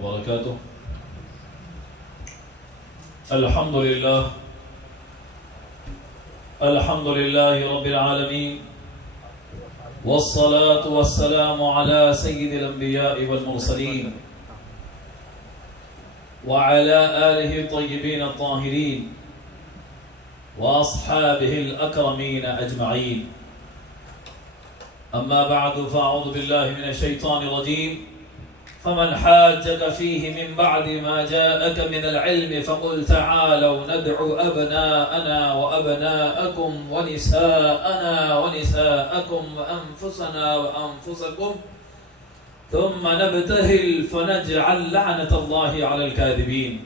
وبركاته. الحمد لله رب العالمين، والصلاة والسلام على سيد الأنبياء والمرسلين وعلى آله الطيبين الطاهرين وأصحابه الأكرمين أجمعين. أما بعد، فأعوذ بالله من الشيطان الرجيم. فمن حاجك فيه من بعد ما جاءك من العلم فقل تعالوا ندعو أبناءنا وأبناءكم ونساءنا ونساءكم وأنفسنا وأنفسكم ثم نبتهل فنجعل لعنة الله على الكاذبين.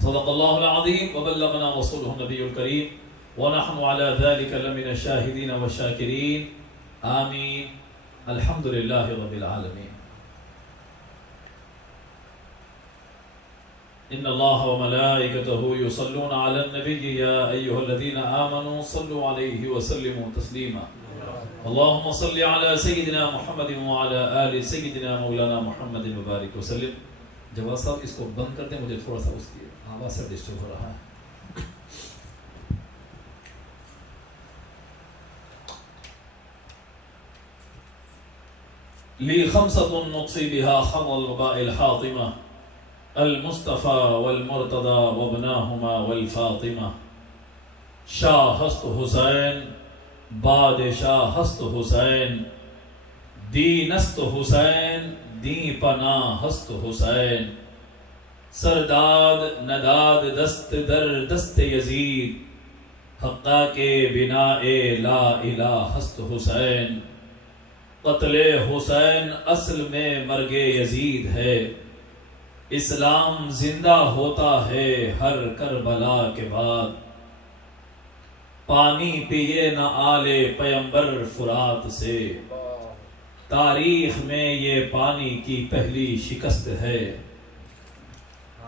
صدق الله العظيم وبلغنا رسوله النبي الكريم ونحن على ذلك لمن الشاهدين والشاكرين. آمين. الحمد لله رب العالمين. إن الله وملائكته يصلون على النبي يا أيها الذين آمنوا صلوا عليه وسلموا تسليما. اللهم صل على سيدنا محمد وعلى آل سيدنا مولانا محمد مبارک وسلم. جواد صاحب اس کو بند کر دیں، مجھے تھوڑا سا اس کی آواز سے ڈسٹرب ہو رہا ہے. لی خمسۃ نقصی بها خم الوباء الحاطمہ المصطفى والمرتضى وابناهما والفاطمہ. شاہ ہست حسین بادشاہ ہست حسین، دین است حسین دین پناہ ہست حسین. سرداد نداد دست در دست یزید، حقا کے بنا لا الہ ہست حسین. قتل حسین اصل میں مرگ یزید ہے، اسلام زندہ ہوتا ہے ہر کربلا کے بعد. پانی پیے نہ آلے پیمبر فرات سے، تاریخ میں یہ پانی کی پہلی شکست ہے.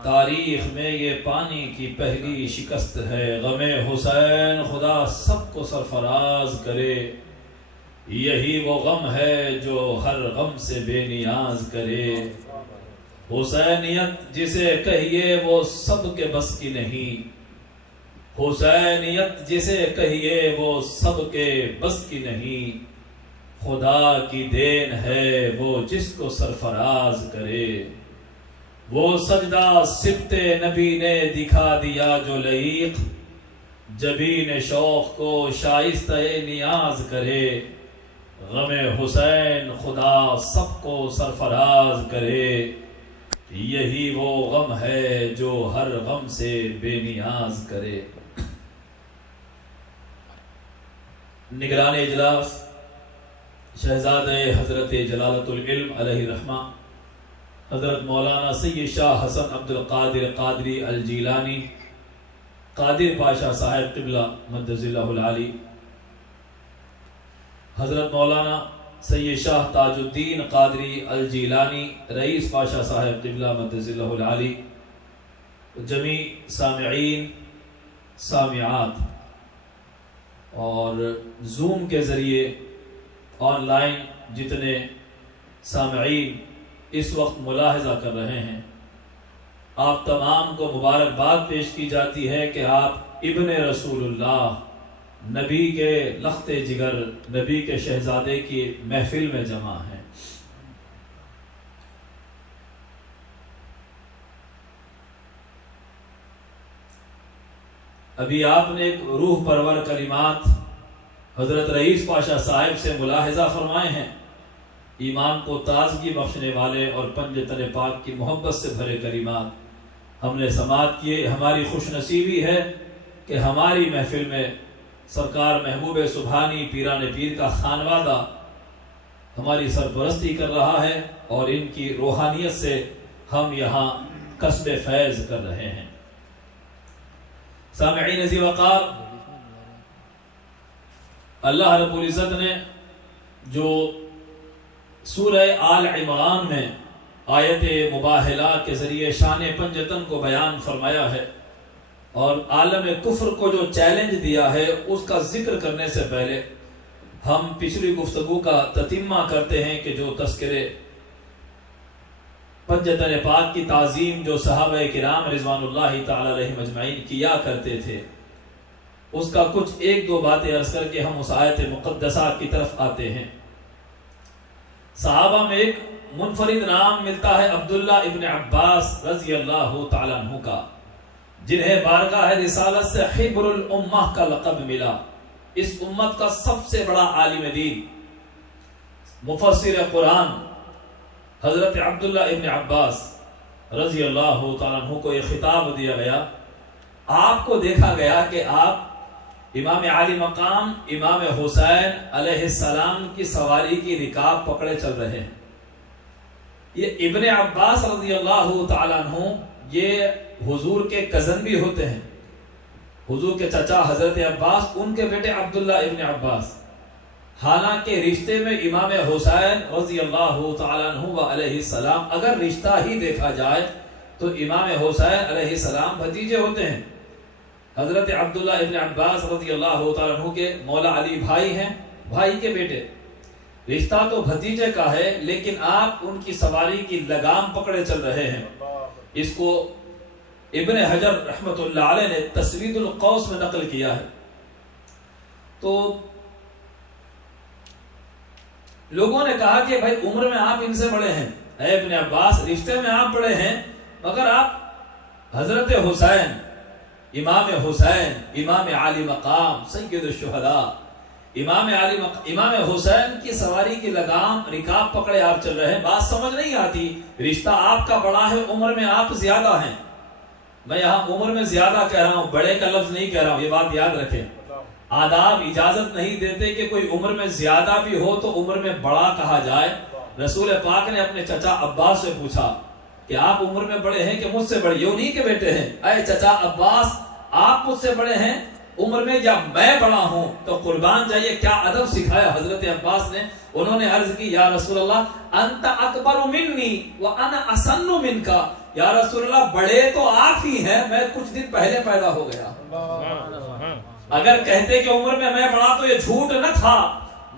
تاریخ میں یہ پانی کی پہلی شکست ہے. غم حسین خدا سب کو سرفراز کرے، یہی وہ غم ہے جو ہر غم سے بے نیاز کرے. حسینیت جسے کہیے وہ سب کے بس کی نہیں، حسینیت جسے کہیے وہ سب کے بس کی نہیں. خدا کی دین ہے وہ جس کو سرفراز کرے، وہ سجدہ سبت نبی نے دکھا دیا جو لعیق، جبین شوق کو شائستہ نیاز کرے. غم حسین خدا سب کو سرفراز کرے، یہی وہ غم ہے جو ہر غم سے بے نیاز کرے. نگران اجلاس شہزادہ حضرت جلالت العلم علیہ رحمہ حضرت مولانا سید شاہ حسن عبد القادر قادری الجیلانی قادر پاشا صاحب قبلہ مدظ اللہ العالی، حضرت مولانا سید شاہ تاج الدین قادری الجیلانی رئیس پاشا صاحب قبلہ مدظ اللہ العالی، جمیع سامعین سامعات اور زوم کے ذریعے آن لائن جتنے سامعین اس وقت ملاحظہ کر رہے ہیں، آپ تمام کو مبارکباد پیش کی جاتی ہے کہ آپ ابن رسول اللہ، نبی کے لخت جگر، نبی کے شہزادے کی محفل میں جمع ہیں. ابھی آپ نے ایک روح پرور کلمات حضرت رئیس پاشا صاحب سے ملاحظہ فرمائے ہیں. ایمان کو تازگی بخشنے والے اور پنجتن پاک کی محبت سے بھرے کلمات ہم نے سماعت کیے. ہماری خوش نصیبی ہے کہ ہماری محفل میں سرکار محبوب سبحانی پیران پیر کا خانوادہ ہماری سرپرستی کر رہا ہے اور ان کی روحانیت سے ہم یہاں کسب فیض کر رہے ہیں. سامعین عزیز وقار، اللہ رب العزت نے جو سورہ آل عمران میں آیت مباہلہ کے ذریعے شان پنجتن کو بیان فرمایا ہے اور عالم کفر کو جو چیلنج دیا ہے اس کا ذکر کرنے سے پہلے ہم پچھلی گفتگو کا تتمہ کرتے ہیں کہ جو تذکرے پنجتن پاک کی تعظیم جو صحابہ کرام رضوان اللہ تعالی علیہم اجمعین کیا کرتے تھے، اس کا کچھ ایک دو باتیں عرض کر کے ہم اس آیت مقدسہ کی طرف آتے ہیں۔ صحابہ میں ایک منفرد نام ملتا ہے عبداللہ ابن عباس رضی اللہ تعالی عنہ کا، جنہیں بارگاہ رسالت سے حبر الامہ کا لقب ملا۔ اس امت کا سب سے بڑا عالم دین، مفسر قرآن حضرت عبداللہ ابن عباس رضی اللہ تعالیٰ عنہ کو یہ خطاب دیا گیا۔ آپ کو دیکھا گیا کہ آپ امام عالی مقام امام حسین علیہ السلام کی سواری کی رکاب پکڑے چل رہے ہیں۔ یہ ابن عباس رضی اللہ تعالیٰ عنہ یہ حضور کے کزن بھی ہوتے ہیں۔ حضور کے چچا حضرت عباس، ان کے بیٹے عبداللہ ابن عباس، حالانکہ رشتے میں امام حسین رضی اللہ تعالیٰ عنہ و علیہ السلام اگر رشتہ ہی دیکھا جائے تو امام حسین علیہ السلام بھتیجے ہوتے ہیں۔ حضرت عبداللہ ابن عباس رضی اللہ تعالیٰ عنہ کے مولا علی بھائی ہیں، بھائی کے بیٹے، رشتہ تو بھتیجے کا ہے، لیکن آپ ان کی سواری کی لگام پکڑے چل رہے ہیں۔ اس کو ابن حجر رحمت اللہ علیہ نے تسوید القوس میں نقل کیا ہے۔ تو لوگوں نے کہا کہ بھائی عمر میں آپ ان سے بڑے ہیں، اے ابن عباس، رشتے میں آپ بڑے ہیں، مگر آپ حضرت حسین، امام حسین، امام عالی مقام، سید الشہداء، امام حسین کی سواری کی لگام رکاب پکڑے آپ چل رہے ہیں، بات سمجھ نہیں آتی۔ رشتہ آپ کا بڑا ہے، عمر میں آپ زیادہ ہیں۔ میں یہاں عمر میں زیادہ کہہ رہا ہوں، بڑے کا لفظ نہیں کہہ رہا ہوں، یہ بات یاد رکھیں۔ آداب اجازت نہیں دیتے کہ کوئی عمر میں زیادہ بھی ہو تو عمر میں بڑا کہا جائے۔ رسول پاک نے اپنے چچا عباس سے پوچھا کہ آپ عمر میں بڑے ہیں کہ مجھ سے بڑے؟ یہ انہی کے بیٹے ہیں، اے چچا عباس، آپ مجھ سے بڑے ہیں عمر میں یا میں بڑا ہوں؟ تو قربان جائیے کیا ادب سکھایا حضرت عباس نے۔ انہوں نے عرض کی، یا رسول اللہ انت اکبر منی وانا اسن منک، یا رسول اللہ بڑے تو آپ ہی ہیں، میں کچھ دن پہلے پیدا ہو گیا۔ اگر کہتے کہ عمر میں بڑا تو یہ جھوٹ نہ تھا،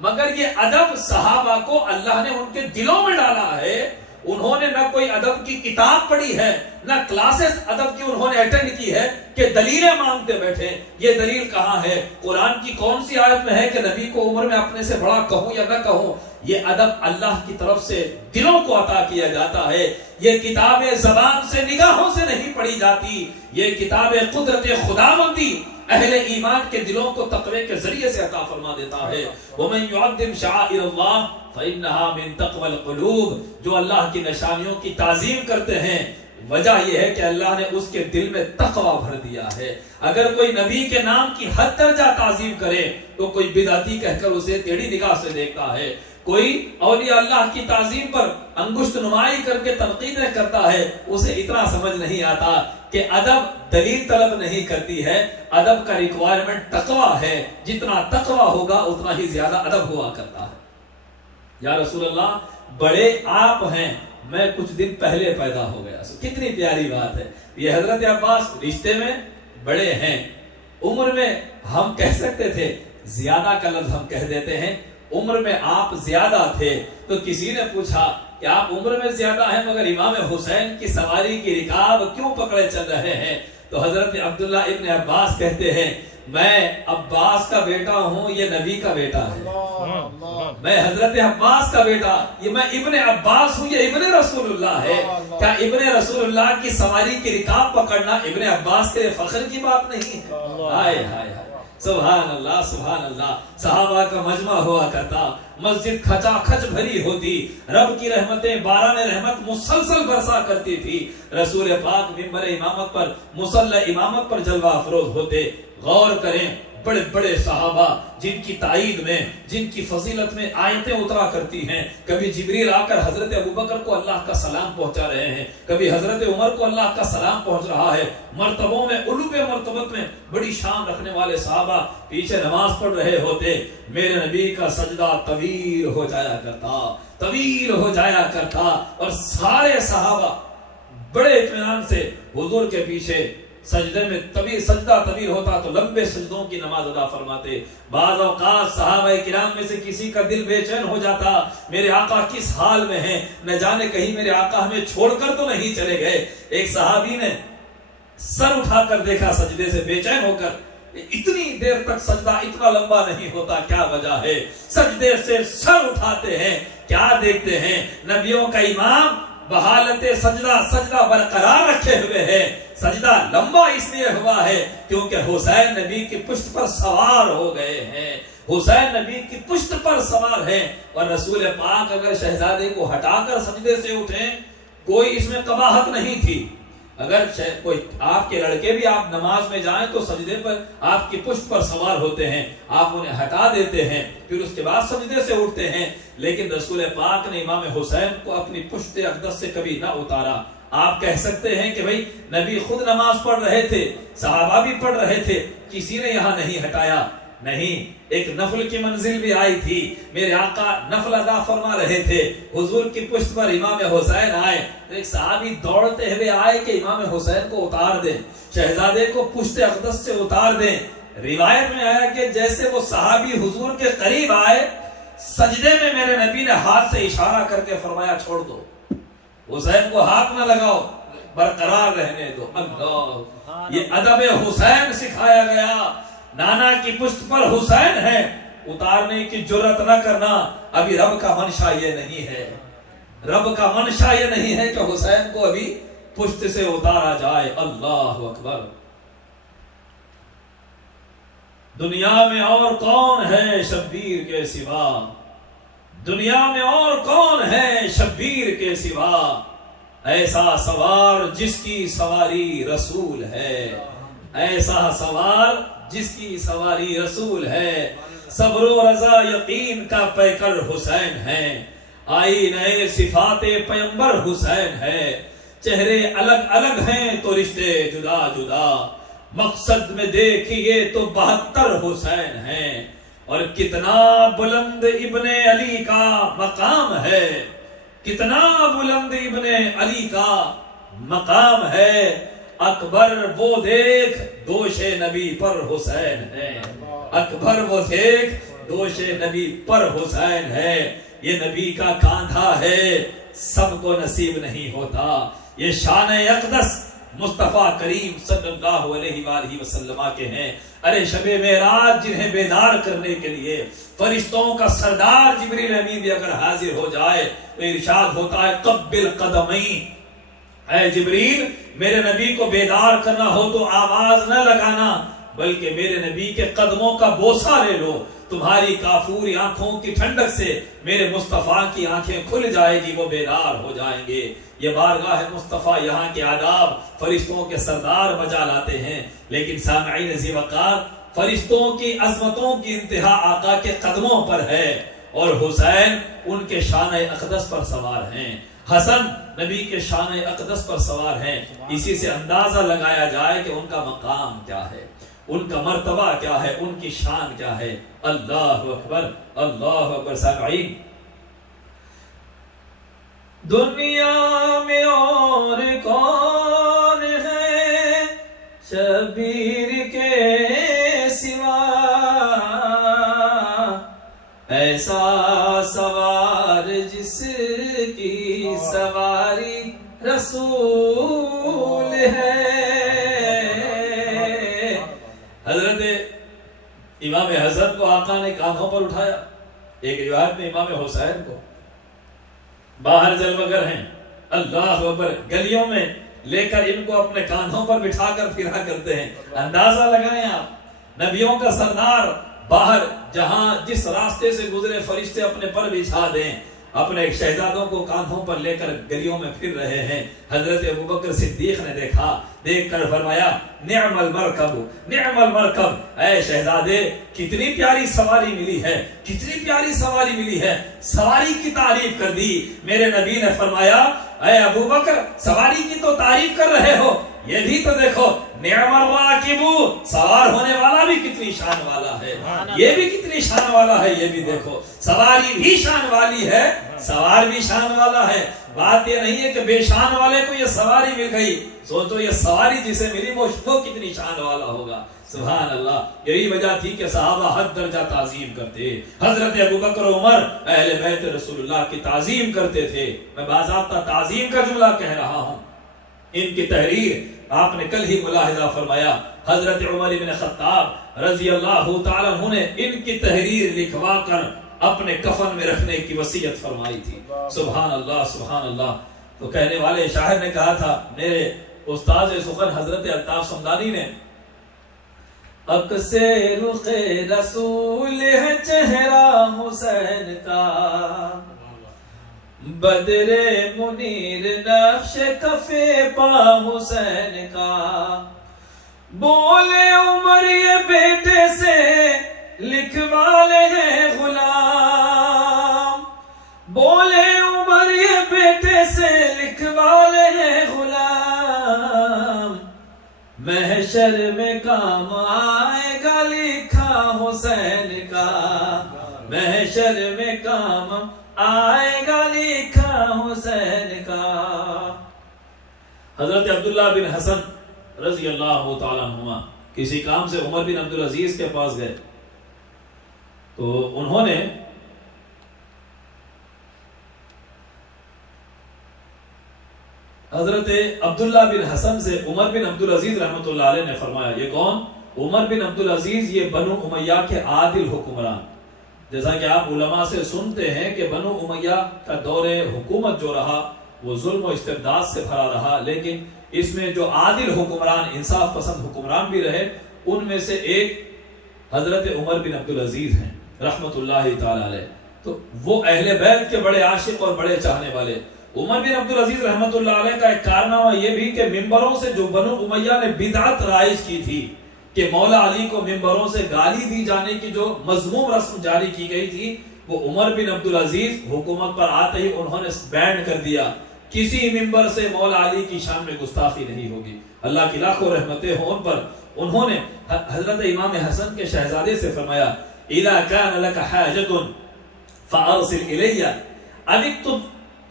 مگر یہ ادب صحابہ کو اللہ نے ان کے دلوں میں ڈالا ہے۔ انہوں نے نہ کوئی ادب کی کتاب پڑھی ہے، نہ کلاسز ادب کی انہوں نے اٹینڈ کی ہے کہ دلیلیں مانگتے بیٹھے۔ یہ دلیل کہاں ہے؟ قرآن کی کون سی آیت میں ہے کہ نبی کو عمر میں اپنے سے بڑا کہوں یا نہ کہوں؟ یہ ادب اللہ کی طرف سے دلوں کو عطا کیا جاتا ہے۔ یہ کتابیں زبان سے نگاہوں سے نہیں پڑھی جاتی، یہ کتابیں قدرت خداوندی اہل ایمان کے دلوں کو تقوی کے ذریعے سے عطا فرما دیتا ہے۔ وَمَن يُعَظِّمْ شَعَائِرَ اللَّهِ فَإِنَّهَا مِن تَقْوَى الْقُلُوبِ، جو اللہ کی نشانیوں کی تعظیم کرتے ہیں، وجہ یہ ہے کہ اللہ نے اس کے دل میں تقوی بھر دیا ہے۔ اگر کوئی نبی کے نام کی حد درجہ تعظیم کرے تو کوئی بدعتی کہہ کر اسے ٹیڑھی نگاہ سے دیکھتا ہے، کوئی اولیاء اللہ کی تعظیم پر انگشت نمائی کر کے تنقیدیں کرتا ہے، اسے اتنا سمجھ نہیں آتا کہ ادب دلیل طلب نہیں کرتی ہے، ادب کا ریکوائرمنٹ تقوی ہے، جتنا تقوی ہوگا اتنا ہی زیادہ ادب ہوا کرتا ہے۔ یا رسول اللہ بڑے آپ ہیں، میں کچھ دن پہلے پیدا ہو گیا۔ کتنی پیاری بات ہے۔ یہ حضرت عباس رشتے میں بڑے ہیں، عمر میں ہم کہہ سکتے تھے، زیادہ کا لفظ ہم کہہ دیتے ہیں، عمر میں آپ زیادہ تھے۔ تو کسی نے پوچھا کہ آپ عمر میں زیادہ ہیں مگر امام حسین کی سواری کی رکاب کیوں پکڑے چل رہے ہیں؟ تو حضرت عبداللہ ابن عباس کہتے ہیں، میں عباس کا بیٹا ہوں، یہ نبی کا بیٹا ہے۔ میں حضرت عباس کا بیٹا، یہ میں ابن عباس ہوں، یہ ابن رسول اللہ ہے۔ کیا ابن رسول اللہ کی سواری کی رکاب پکڑنا ابن عباس کے فخر کی بات نہیں ہے؟ ہائے ہائے سبحان اللہ سبحان اللہ۔ صحابہ کا مجمع ہوا کرتا، مسجد کھچا کھچ بھری ہوتی، رب کی رحمتیں باران رحمت مسلسل برسا کرتی تھی۔ رسول پاک منبر امامت پر، مصلی امامت پر جلوہ افروز ہوتے۔ غور کریں، بڑے بڑے صحابہ جن کی تائید میں، جن کی فضیلت میں آیتیں اترا کرتی ہیں، کبھی جبریل آ کر حضرت ابوبکر کو اللہ کا سلام پہنچا رہے ہیں، کبھی حضرت عمر کو اللہ کا سلام پہنچ رہا ہے۔ مرتبوں میں، علو مرتبت میں بڑی شان رکھنے والے صحابہ پیچھے نماز پڑھ رہے ہوتے۔ میرے نبی کا سجدہ طویل ہو جایا کرتا، طویل ہو جایا کرتا، اور سارے صحابہ بڑے اطمینان سے حضور کے پیچھے سجدے میں سجدہ طویل ہوتا تو لمبے سجدوں کی نماز ادا فرماتے. بعض اوقات صحابہ کرام میں سے کسی کا دل بے چین ہو جاتا، میرے آقا کس حال میں ہیں، نہ جانے کہیں میرے آقا ہمیں چھوڑ کر تو نہیں چلے گئے. ایک صحابی نے سر اٹھا کر دیکھا سجدے سے بے چین ہو کر، اتنی دیر تک سجدہ اتنا لمبا نہیں ہوتا، کیا وجہ ہے؟ سجدے سے سر اٹھاتے ہیں، کیا دیکھتے ہیں؟ نبیوں کا امام بحالت سجدہ برقرار رکھے ہوئے ہے. سجدہ لمبا اس لیے ہوا ہے کیونکہ حسین نبی کی پشت پر سوار ہو گئے ہیں. حسین نبی کی پشت پر سوار ہیں، اور رسول پاک اگر شہزادے کو ہٹا کر سجدے سے اٹھیں، کوئی اس میں قباحت نہیں تھی. اگر کوئی آپ کے لڑکے بھی آپ نماز میں جائیں تو سجدے پر آپ کی پشت پر سوار ہوتے ہیں، آپ انہیں ہٹا دیتے ہیں، پھر اس کے بعد سجدے سے اٹھتے ہیں. لیکن رسول پاک نے امام حسین کو اپنی پشت اقدس سے کبھی نہ اتارا. آپ کہہ سکتے ہیں کہ بھئی نبی خود نماز پڑھ رہے تھے، صحابہ بھی پڑھ رہے تھے، کسی نے یہاں نہیں ہٹایا. نہیں، ایک نفل کی منزل بھی آئی تھی، میرے آقا نفل ادا فرما رہے تھے، حضور کی پشت پر امام حسین آئے تو ایک صحابی دوڑتے ہوئے آئے کہ امام حسین کو اتار دیں، شہزادے کو پشت اقدس سے اتار دیں. روایت میں آیا کہ جیسے وہ صحابی حضور کے قریب آئے، سجدے میں میرے نبی نے ہاتھ سے اشارہ کر کے فرمایا چھوڑ دو، حسین کو ہاتھ نہ لگاؤ، برقرار رہنے دو. اللہ، یہ ادب حسین سکھایا گیا. نانا کی پشت پر حسین ہے، اتارنے کی جرت نہ کرنا. ابھی رب کا منشا یہ نہیں ہے، رب کا منشا یہ نہیں ہے کہ حسین کو ابھی پشت سے اتارا جائے. اللہ اکبر. دنیا میں اور کون ہے شبیر کے سوا، دنیا میں اور کون ہے شبیر کے سوا، ایسا سوار جس کی سواری رسول ہے، ایسا سوار جس کی سواری رسول ہے. صبر و رضا یقین کا پیکر حسین ہے، آئی نئے صفات پیمبر حسین ہے. چہرے الگ الگ ہیں تو رشتے جدا جدا، مقصد میں دیکھیے تو 72 حسین ہیں. اور کتنا بلند ابن علی کا مقام ہے، کتنا بلند ابن علی کا مقام ہے. اکبر وہ دیکھ دوش نبی پر حسین ہے، اکبر وہ دیکھ دوش نبی پر حسین ہے. یہ نبی کا کاندھا ہے، سب کو نصیب نہیں ہوتا. یہ شان اقدس مصطفیٰ کریم صلی اللہ علیہ وآلہ وسلم کے ہیں. ارے شب معراج جنہیں بیدار کرنے کے لیے فرشتوں کا سردار جبریل امین بھی اگر حاضر ہو جائے تو ارشاد ہوتا ہے قبل قدمین، اے جبریل میرے نبی کو بیدار کرنا ہو تو آواز نہ لگانا، بلکہ میرے نبی کے قدموں کا بوسہ لے لو. تمہاری کافوری آنکھوں کی ٹھنڈک سے میرے مصطفیٰ کی آنکھیں کھل جائے گی، وہ بیدار ہو جائیں گے. یہ بارگاہ مصطفیٰ یہاں کے آداب فرشتوں کے سردار بجا لاتے ہیں، لیکن سامعین ذی وقار، فرشتوں کی عظمتوں کی انتہا آقا کے قدموں پر ہے، اور حسین ان کے شان اقدس پر سوار ہیں، حسن نبی کے شان اقدس پر سوار ہیں. اسی سے اندازہ لگایا جائے کہ ان کا مقام کیا ہے، ان کا مرتبہ کیا ہے، ان کی شان کیا ہے. اللہ اکبر، اللہ اکبر. سامعین، دنیا میں اور کون ہے شبیر کے سوا، ایسا سوار جس کی سواری رسول ہے. حضرت امام حسن کو آقا نے کاندھوں پر اٹھایا، ایک روایت میں امام حسین کو باہر جلوگر ہیں، اللہ اکبر، گلیوں میں لے کر ان کو اپنے کاندھوں پر بٹھا کر پھرا کرتے ہیں. اندازہ لگائیں آپ، نبیوں کا سردار باہر جہاں جس راستے سے گزرے فرشتے اپنے پر بچھا دیں، اپنے شہزادوں کو کاندھوں پر لے کر گلیوں میں پھر رہے ہیں. حضرت ابوبکر صدیق نے دیکھا، دیکھ کر فرمایا نعم المرکب، نعم المرکب، اے شہزادے کتنی پیاری سواری ملی ہے، کتنی پیاری سواری ملی ہے. سواری کی تعریف کر دی. میرے نبی نے فرمایا اے ابوبکر سواری کی تو تعریف کر رہے ہو، یہ بھی تو دیکھو نعم الراکب، سوار ہونے والا بھی کتنی شان والا ہے، یہ بھی کتنی شان والا ہے، یہ بھی دیکھو سواری بھی شان والی ہے، سوار بھی شان والا ہے. بات یہ نہیں ہے کہ بے شان والے کو یہ سواری مل گئی، سوچو یہ سواری جسے ملی وہ کتنی شان والا ہوگا. سبحان اللہ. یہی وجہ تھی کہ صحابہ حد درجہ تعظیم کرتے. حضرت ابوبکر و عمر اہل بیت رسول اللہ کی تعظیم کرتے تھے. میں باضابطہ تعظیم کا جملہ کہہ رہا ہوں. ان کی تحریر آپ نے کل ہی ملاحظہ فرمایا، حضرت عمر بن خطاب رضی اللہ تعالیٰ عنہ نے ان کی تحریر لکھوا کر اپنے کفن میں رکھنے کی وصیت فرمائی تھی. سبحان اللہ سبحان اللہ. تو کہنے والے شاعر نے کہا تھا، میرے استاد سخن حضرت الطاف صمدانی نے، اقصے رخ رسول ہے چہرہ حسین کا، بدر منیر نقش کف پا حسین کا، بولے عمر یہ بیٹے سے لکھوالے ہیں غلام، بولے عمر یہ بیٹے سے لکھوالے ہیں غلام، محشر میں کام آئے گا لکھا حسین کا، محشر میں کام آئے گا لکھا حسین کا. حضرت عبداللہ بن حسن رضی اللہ تعالیٰ عنہ کسی کام سے عمر بن عبدالعزیز کے پاس گئے، تو انہوں نے حضرت عبداللہ بن حسن سے عمر بن عبدالعزیز رحمۃ اللہ علیہ نے فرمایا، یہ کون؟ عمر بن عبدالعزیز یہ بنو امیہ کے عادل حکمران. جیسا کہ آپ علماء سے سنتے ہیں کہ بنو امیہ کا دور حکومت جو رہا وہ ظلم و استبداد سے بھرا رہا، لیکن اس میں جو عادل حکمران، انصاف پسند حکمران بھی رہے، ان میں سے ایک حضرت عمر بن عبدالعزیز ہیں رحمت اللہ تعالی علیہ. تو وہ اہل بیت کے بڑے عاشق اور بڑے چاہنے والے. عمر بن عبدالعزیز رحمت اللہ علیہ کا ایک کارنامہ یہ بھی کہ ممبروں سے جو بنو امیہ نے بدعت رائج کی تھی کہ مولا علی کو ممبروں سے گالی دی جانے کی جو مذموم رسم جاری کی گئی تھی، وہ عمر بن عبدالعزیز حکومت پر آتے ہی انہوں نے بین کر دیا. کسی ممبر سے مولا علی کی شان میں گستاخی نہیں ہوگی. اللہ کی لاکھوں رحمتیں ہوں ان پر. انہوں نے حضرت امام حسن کے شہزادے سے فرمایا، اذا كان لك حاجة فارسل الي ابكتب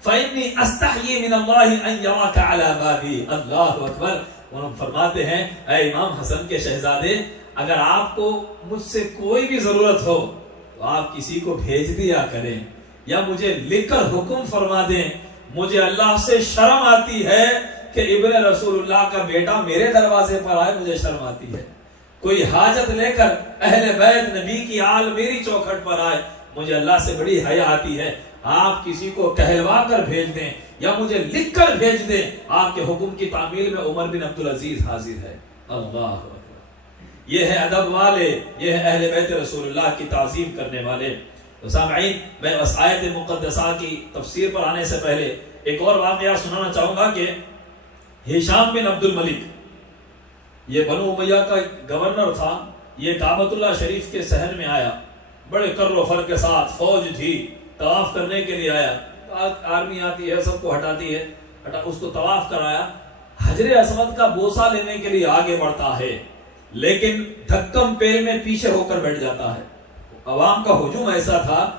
فإني استحيي من الله ان يراك على بابي. اللہ اکبر. انہوں فرماتے ہیں، اے امام حسن کے شہزادے، اگر آپ کو مجھ سے کوئی بھی ضرورت ہو تو آپ کسی کو بھیج دیا کریں یا مجھے لکھ کر حکم فرما دیں. مجھے اللہ سے شرم آتی ہے کہ ابن رسول اللہ کا بیٹا میرے دروازے پر آئے، مجھے شرم آتی ہے. کوئی حاجت لے کر اہل بیت نبی کی آل میری چوکھٹ پر آئے، مجھے اللہ سے بڑی حیا آتی ہے. آپ کسی کو کہلوا کر بھیج دیں یا مجھے لکھ کر بھیج دیں، آپ کے حکم کی تعمیل میں عمر بن عبدالعزیز حاضر ہے. اللہ اکبر. یہ ہے ادب والے، یہ ہے اہل بیت رسول اللہ کی تعظیم کرنے والے. تو سامعین، میں اس آیت مقدسہ کی تفسیر پر آنے سے پہلے ایک اور واقعہ سنانا چاہوں گا کہ ہشام بن عبد الملک، یہ بنو امیہ کا گورنر تھا. یہ کعبۃ اللہ شریف کے صحن میں آیا، بڑے کر و فر کے ساتھ، فوج تھی، طواف کرنے کے لیے آیا. آرمی آتی ہے، سب کو ہٹاتی ہے، اس کو طواف کرایا. حجر اسود کا بوسہ لینے کے لیے آگے بڑھتا ہے، لیکن دھکم پیل میں پیچھے ہو کر بیٹھ جاتا ہے. عوام کا ہجوم ایسا تھا،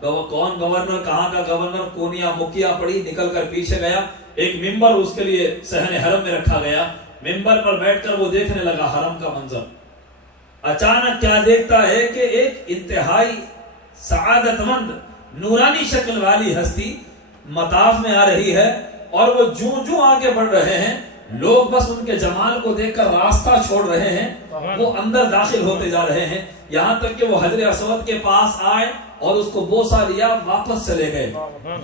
کون گورنر، کہاں کا گورنر، کونیا مکیا پڑی، نکل کر پیچھے گیا. ایک ممبر اس کے لیے صحن حرم میں رکھا گیا. ممبر پر بیٹھ کر وہ دیکھنے لگا حرم کا منظر. اچانک کیا دیکھتا ہے کہ ایک انتہائی سعادت مند نورانی شکل والی ہستی مطاف میں آ رہی ہے، اور وہ جوں آگے بڑھ رہے ہیں، لوگ بس ان کے جمال کو دیکھ کر راستہ چھوڑ رہے ہیں، وہ اندر داخل ہوتے جا رہے ہیں، یہاں تک کہ وہ حجر اسود کے پاس آئے اور اس کو بوسہ لیا، واپس چلے گئے.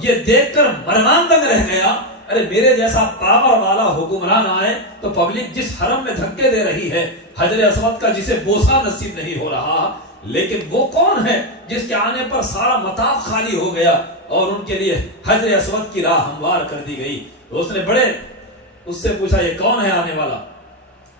یہ دیکھ کر مرماندنگ رہ گیا. ارے میرے جیسا پاور والا حکمران آئے تو پبلک جس حرم میں دھکے دے رہی ہے، حجر اسود کا جسے بوسہ نصیب نہیں ہو رہا، لیکن وہ کون ہے جس کے آنے پر سارا مطاف خالی ہو گیا اور ان کے لیے حجر اسود کی راہ ہموار کر دی گئی. تو اس نے اس سے پوچھا، یہ کون ہے آنے والا؟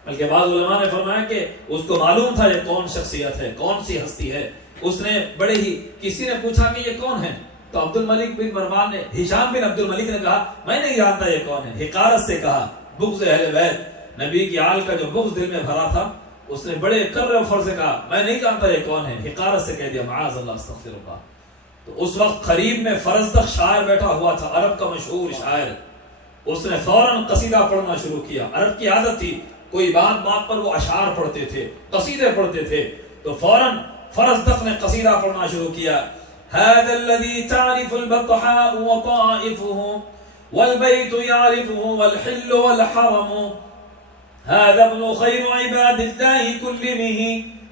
بلکہ بعض علماء نے فرمایا کہ اس کو معلوم تھا یہ کون شخصیت ہے، کون سی ہستی ہے. اس نے بڑے ہی، کسی نے پوچھا کہ یہ کون ہے، تو عبد الملک بن مروان نے، ہشام بن عبد الملک نے کہا میں نہیں جانتا یہ کون ہے. حقارت سے کہا، بغض اہل بیت، نبی کی آل کا جو بغض دل میں بھرا تھا، اس نے بڑے کر و فر سے کہا میں نہیں جانتا یہ کون ہے. حقارت سے کہہ دیا معاذ اللہ استغفر اللہ. تو اس وقت قریب میں فرزدق شاعر بیٹھا ہوا تھا، عرب کا مشہور شاعر. اس نے فوراً قصیدہ پڑھنا شروع کیا. عرب کی عادت تھی، کوئی بات پر وہ اشعار پڑھتے تھے، قصیدے پڑھتے تھے. تو فوراً فرزدق نے قصیدہ پڑھنا شروع کیا. هذا الذي تعرف البطحاء وطائفه والبيت يعرفه والحل والحرم، هذا ابن خير عباد الله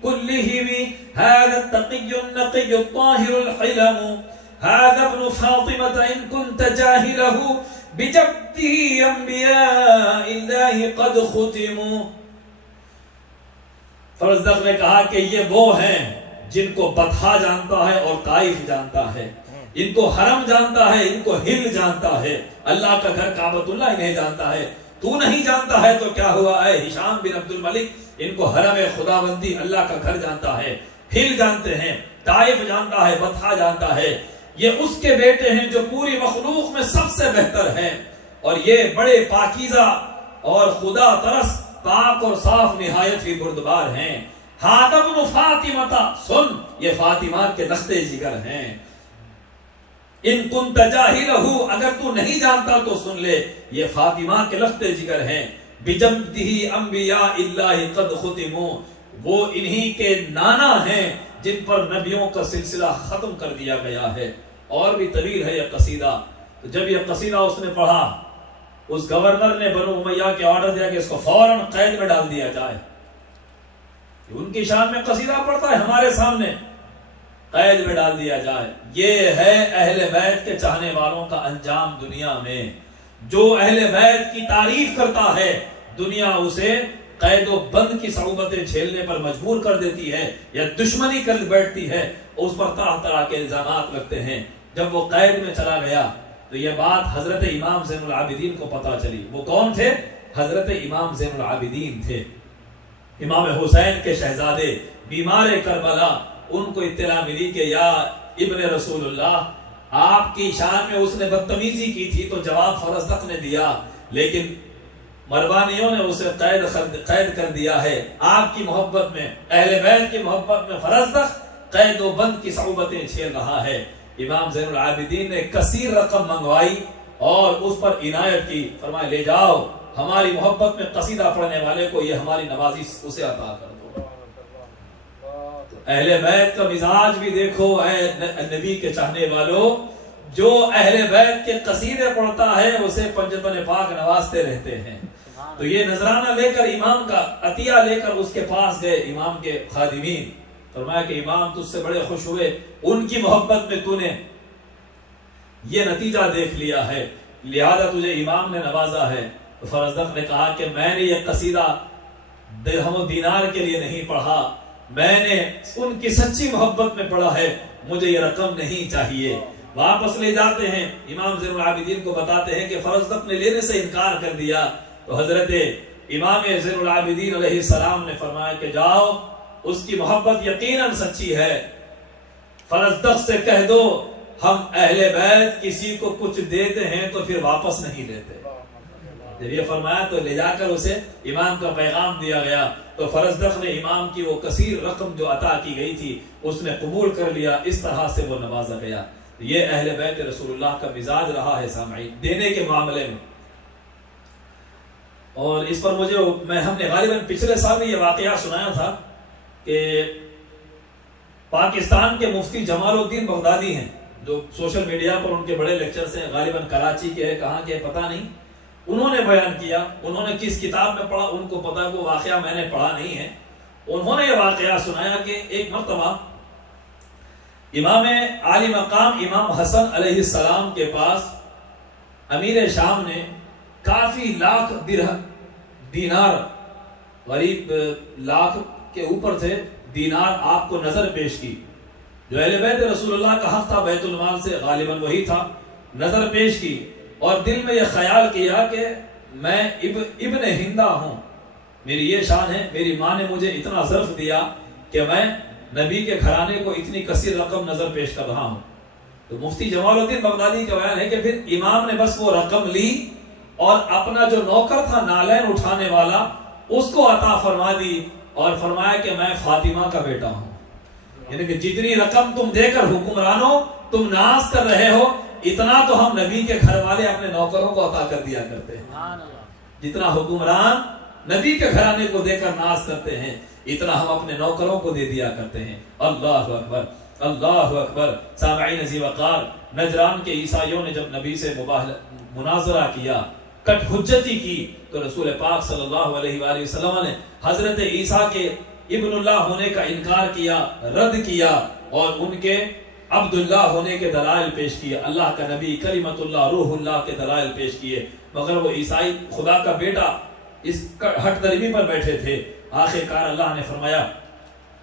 كلهم، هذا التقي النقي الطاهر الحلم، هذا ابن فاطمة إن كنت جاهله بجده انبیاء اللہ قد ختموا. فرزدق نے کہا کہ یہ وہ ہیں جن کو بطحا جانتا ہے اور طائف جانتا ہے، ان کو حرم جانتا ہے، ان کو ہل جانتا ہے، اللہ کا گھر کعبۃ اللہ انہیں جانتا ہے. تو نہیں جانتا ہے تو کیا ہوا اے ہشام بن عبد الملک، ان کو حرم خداوندی اللہ کا گھر جانتا ہے، ہل جانتے ہیں، طائف جانتا ہے، بطحا جانتا ہے. یہ اس کے بیٹے ہیں جو پوری مخلوق میں سب سے بہتر ہیں، اور یہ بڑے پاکیزہ اور خدا ترس، پاک اور صاف نہایت ہی بردبار ہیں. ہاتھ ابن فاطمہ، سن یہ فاطمہ کے نقطۂ جگر ہیں. ان کنت جاہلہ، اگر تو نہیں جانتا تو سن لے، یہ فاطمہ کے نقطۂ جگر ہیں. بجمدہ انبیاء اللہ قد ختموا، وہ انہی کے نانا ہیں جن پر نبیوں کا سلسلہ ختم کر دیا گیا ہے. اور بھی طویل ہے یہ قصیدہ. تو جب یہ قصیدہ اس نے پڑھا، اس گورنر نے بنو امیہ کے آرڈر دیا کہ اس کو فوراً قید میں ڈال دیا جائے. ان کی شان میں قصیدہ پڑھتا ہے، ہمارے سامنے قید میں ڈال دیا جائے. یہ ہے اہل بیت کے چاہنے والوں کا انجام دنیا میں. جو اہل بیت کی تعریف کرتا ہے، دنیا اسے قید و بند کی صعوبتیں جھیلنے پر مجبور کر دیتی ہے یا دشمنی کر بیٹھتی ہے، اس پر طرح طرح کے الزامات لگتے ہیں. جب وہ قید میں چلا گیا تو یہ بات حضرت امام زین العابدین کو پتہ چلی. وہ کون تھے؟ حضرت امام زین العابدین تھے، امام حسین کے شہزادے، بیمار کربلا. ان کو اطلاع ملی کہ یا ابن رسول اللہ، آپ کی شان میں اس نے بدتمیزی کی تھی تو جواب فرزدق نے دیا، لیکن مروانیوں نے اسے قید کر دیا ہے. آپ کی محبت میں، اہل بیت کی محبت میں فرزدق قید و بند کی صعوبتیں جھیل رہا ہے. امام زین العابدین نے کثیر رقم منگوائی اور اس پر عنایت کی. فرمایا لے جاؤ، ہماری محبت میں قصیدہ پڑھنے والے کو یہ ہماری نوازی اسے عطا کر دو. اہل بیت کا مزاج بھی دیکھو اے نبی کے چاہنے والوں. جو اہل بیت کے قصیدے پڑھتا ہے اسے پنجتن پاک نوازتے رہتے ہیں. تو یہ نذرانہ لے کر، امام کا عطیہ لے کر اس کے پاس گئے امام کے خادمین. فرمایا کہ امام تجھ سے بڑے خوش ہوئے، ان کی محبت میں تو نے یہ نتیجہ دیکھ لیا ہے، لہذا تجھے امام نے نوازا ہے. تو فرزدق نے کہا کہ میں نے یہ قصیدہ درہم و دینار کے لیے نہیں پڑھا، میں نے ان کی سچی محبت میں پڑھا ہے، مجھے یہ رقم نہیں چاہیے. واپس لے جاتے ہیں، امام زین العابدین کو بتاتے ہیں کہ فرزدق نے لینے سے انکار کر دیا. تو حضرت امام زین العابدین علیہ السلام نے فرمایا کہ جاؤ، اس کی محبت یقیناً سچی ہے، فرزدق سے کہہ دو ہم اہل بیت کسی کو کچھ دیتے ہیں تو پھر واپس نہیں لیتے. جب یہ فرمایا تو لے جا کر اسے امام کا پیغام دیا گیا. تو فرزدق نے امام کی وہ کثیر رقم جو عطا کی گئی تھی اس نے قبول کر لیا. اس طرح سے وہ نوازا گیا. یہ اہل بیت رسول اللہ کا مزاج رہا ہے سامعین دینے کے معاملے میں. اور اس پر ہم نے غالباً پچھلے سال بھی یہ واقعہ سنایا تھا کہ پاکستان کے مفتی جمال الدین بغدادی ہیں، جو سوشل میڈیا پر ان کے بڑے لیکچرز ہیں، غالباً کراچی کے ہیں، کہاں کے پتہ نہیں. انہوں نے بیان کیا، انہوں نے کس کتاب میں پڑھا ان کو پتا، وہ واقعہ میں نے پڑھا نہیں ہے. انہوں نے یہ واقعہ سنایا کہ ایک مرتبہ امام عالی مقام امام حسن علیہ السلام کے پاس امیر شام نے کافی لاکھ دینار، غریب لاکھ کے اوپر تھے دینار، آپ کو نظر پیش کی. جو اہل بیت رسول اللہ کا حق تھا بیت المال سے غالباً وہی تھا. نظر پیش کی اور دل میں یہ خیال کیا کہ میں ابن ہندہ ہوں، میری یہ شان ہے، میری ماں نے مجھے اتنا ظرف دیا کہ میں نبی کے گھرانے کو اتنی کثیر رقم نظر پیش کر رہا ہوں. تو مفتی جمال الدین بغدادی کا بیان ہے کہ پھر امام نے بس وہ رقم لی اور اپنا جو نوکر تھا نالین اٹھانے والا اس کو عطا فرما دی اور فرمایا کہ میں فاطمہ کا بیٹا ہوں. یعنی کہ جتنی رقم تم دے کر حکمرانوں تم ناز کر رہے ہو، اتنا تو ہم نبی کے گھر والے اپنے نوکروں کو عطا کر دیا کرتے ہیں۔ جتنا حکمران نبی کے گھرانے کو دے کر ناز کرتے ہیں، اتنا ہم اپنے نوکروں کو دے دیا کرتے ہیں۔ اللہ اکبر، اللہ اکبر۔ سامعین عزیز وقار، نجران کے عیسائیوں نے جب نبی سے مناظرہ کیا، کٹ حجتی کی، تو رسول پاک صلی اللہ علیہ وآلہ وسلم نے حضرت عیسیٰ کے ابن اللہ ہونے کا انکار کیا، رد کیا، اور ان کے عبداللہ ہونے کے دلائل پیش کیے، اللہ کا نبی کلمت اللہ روح اللہ کے دلائل پیش کیے، مگر وہ عیسائی خدا کا بیٹا اس ہٹ درمی پر بیٹھے تھے۔ آخر کار اللہ نے فرمایا،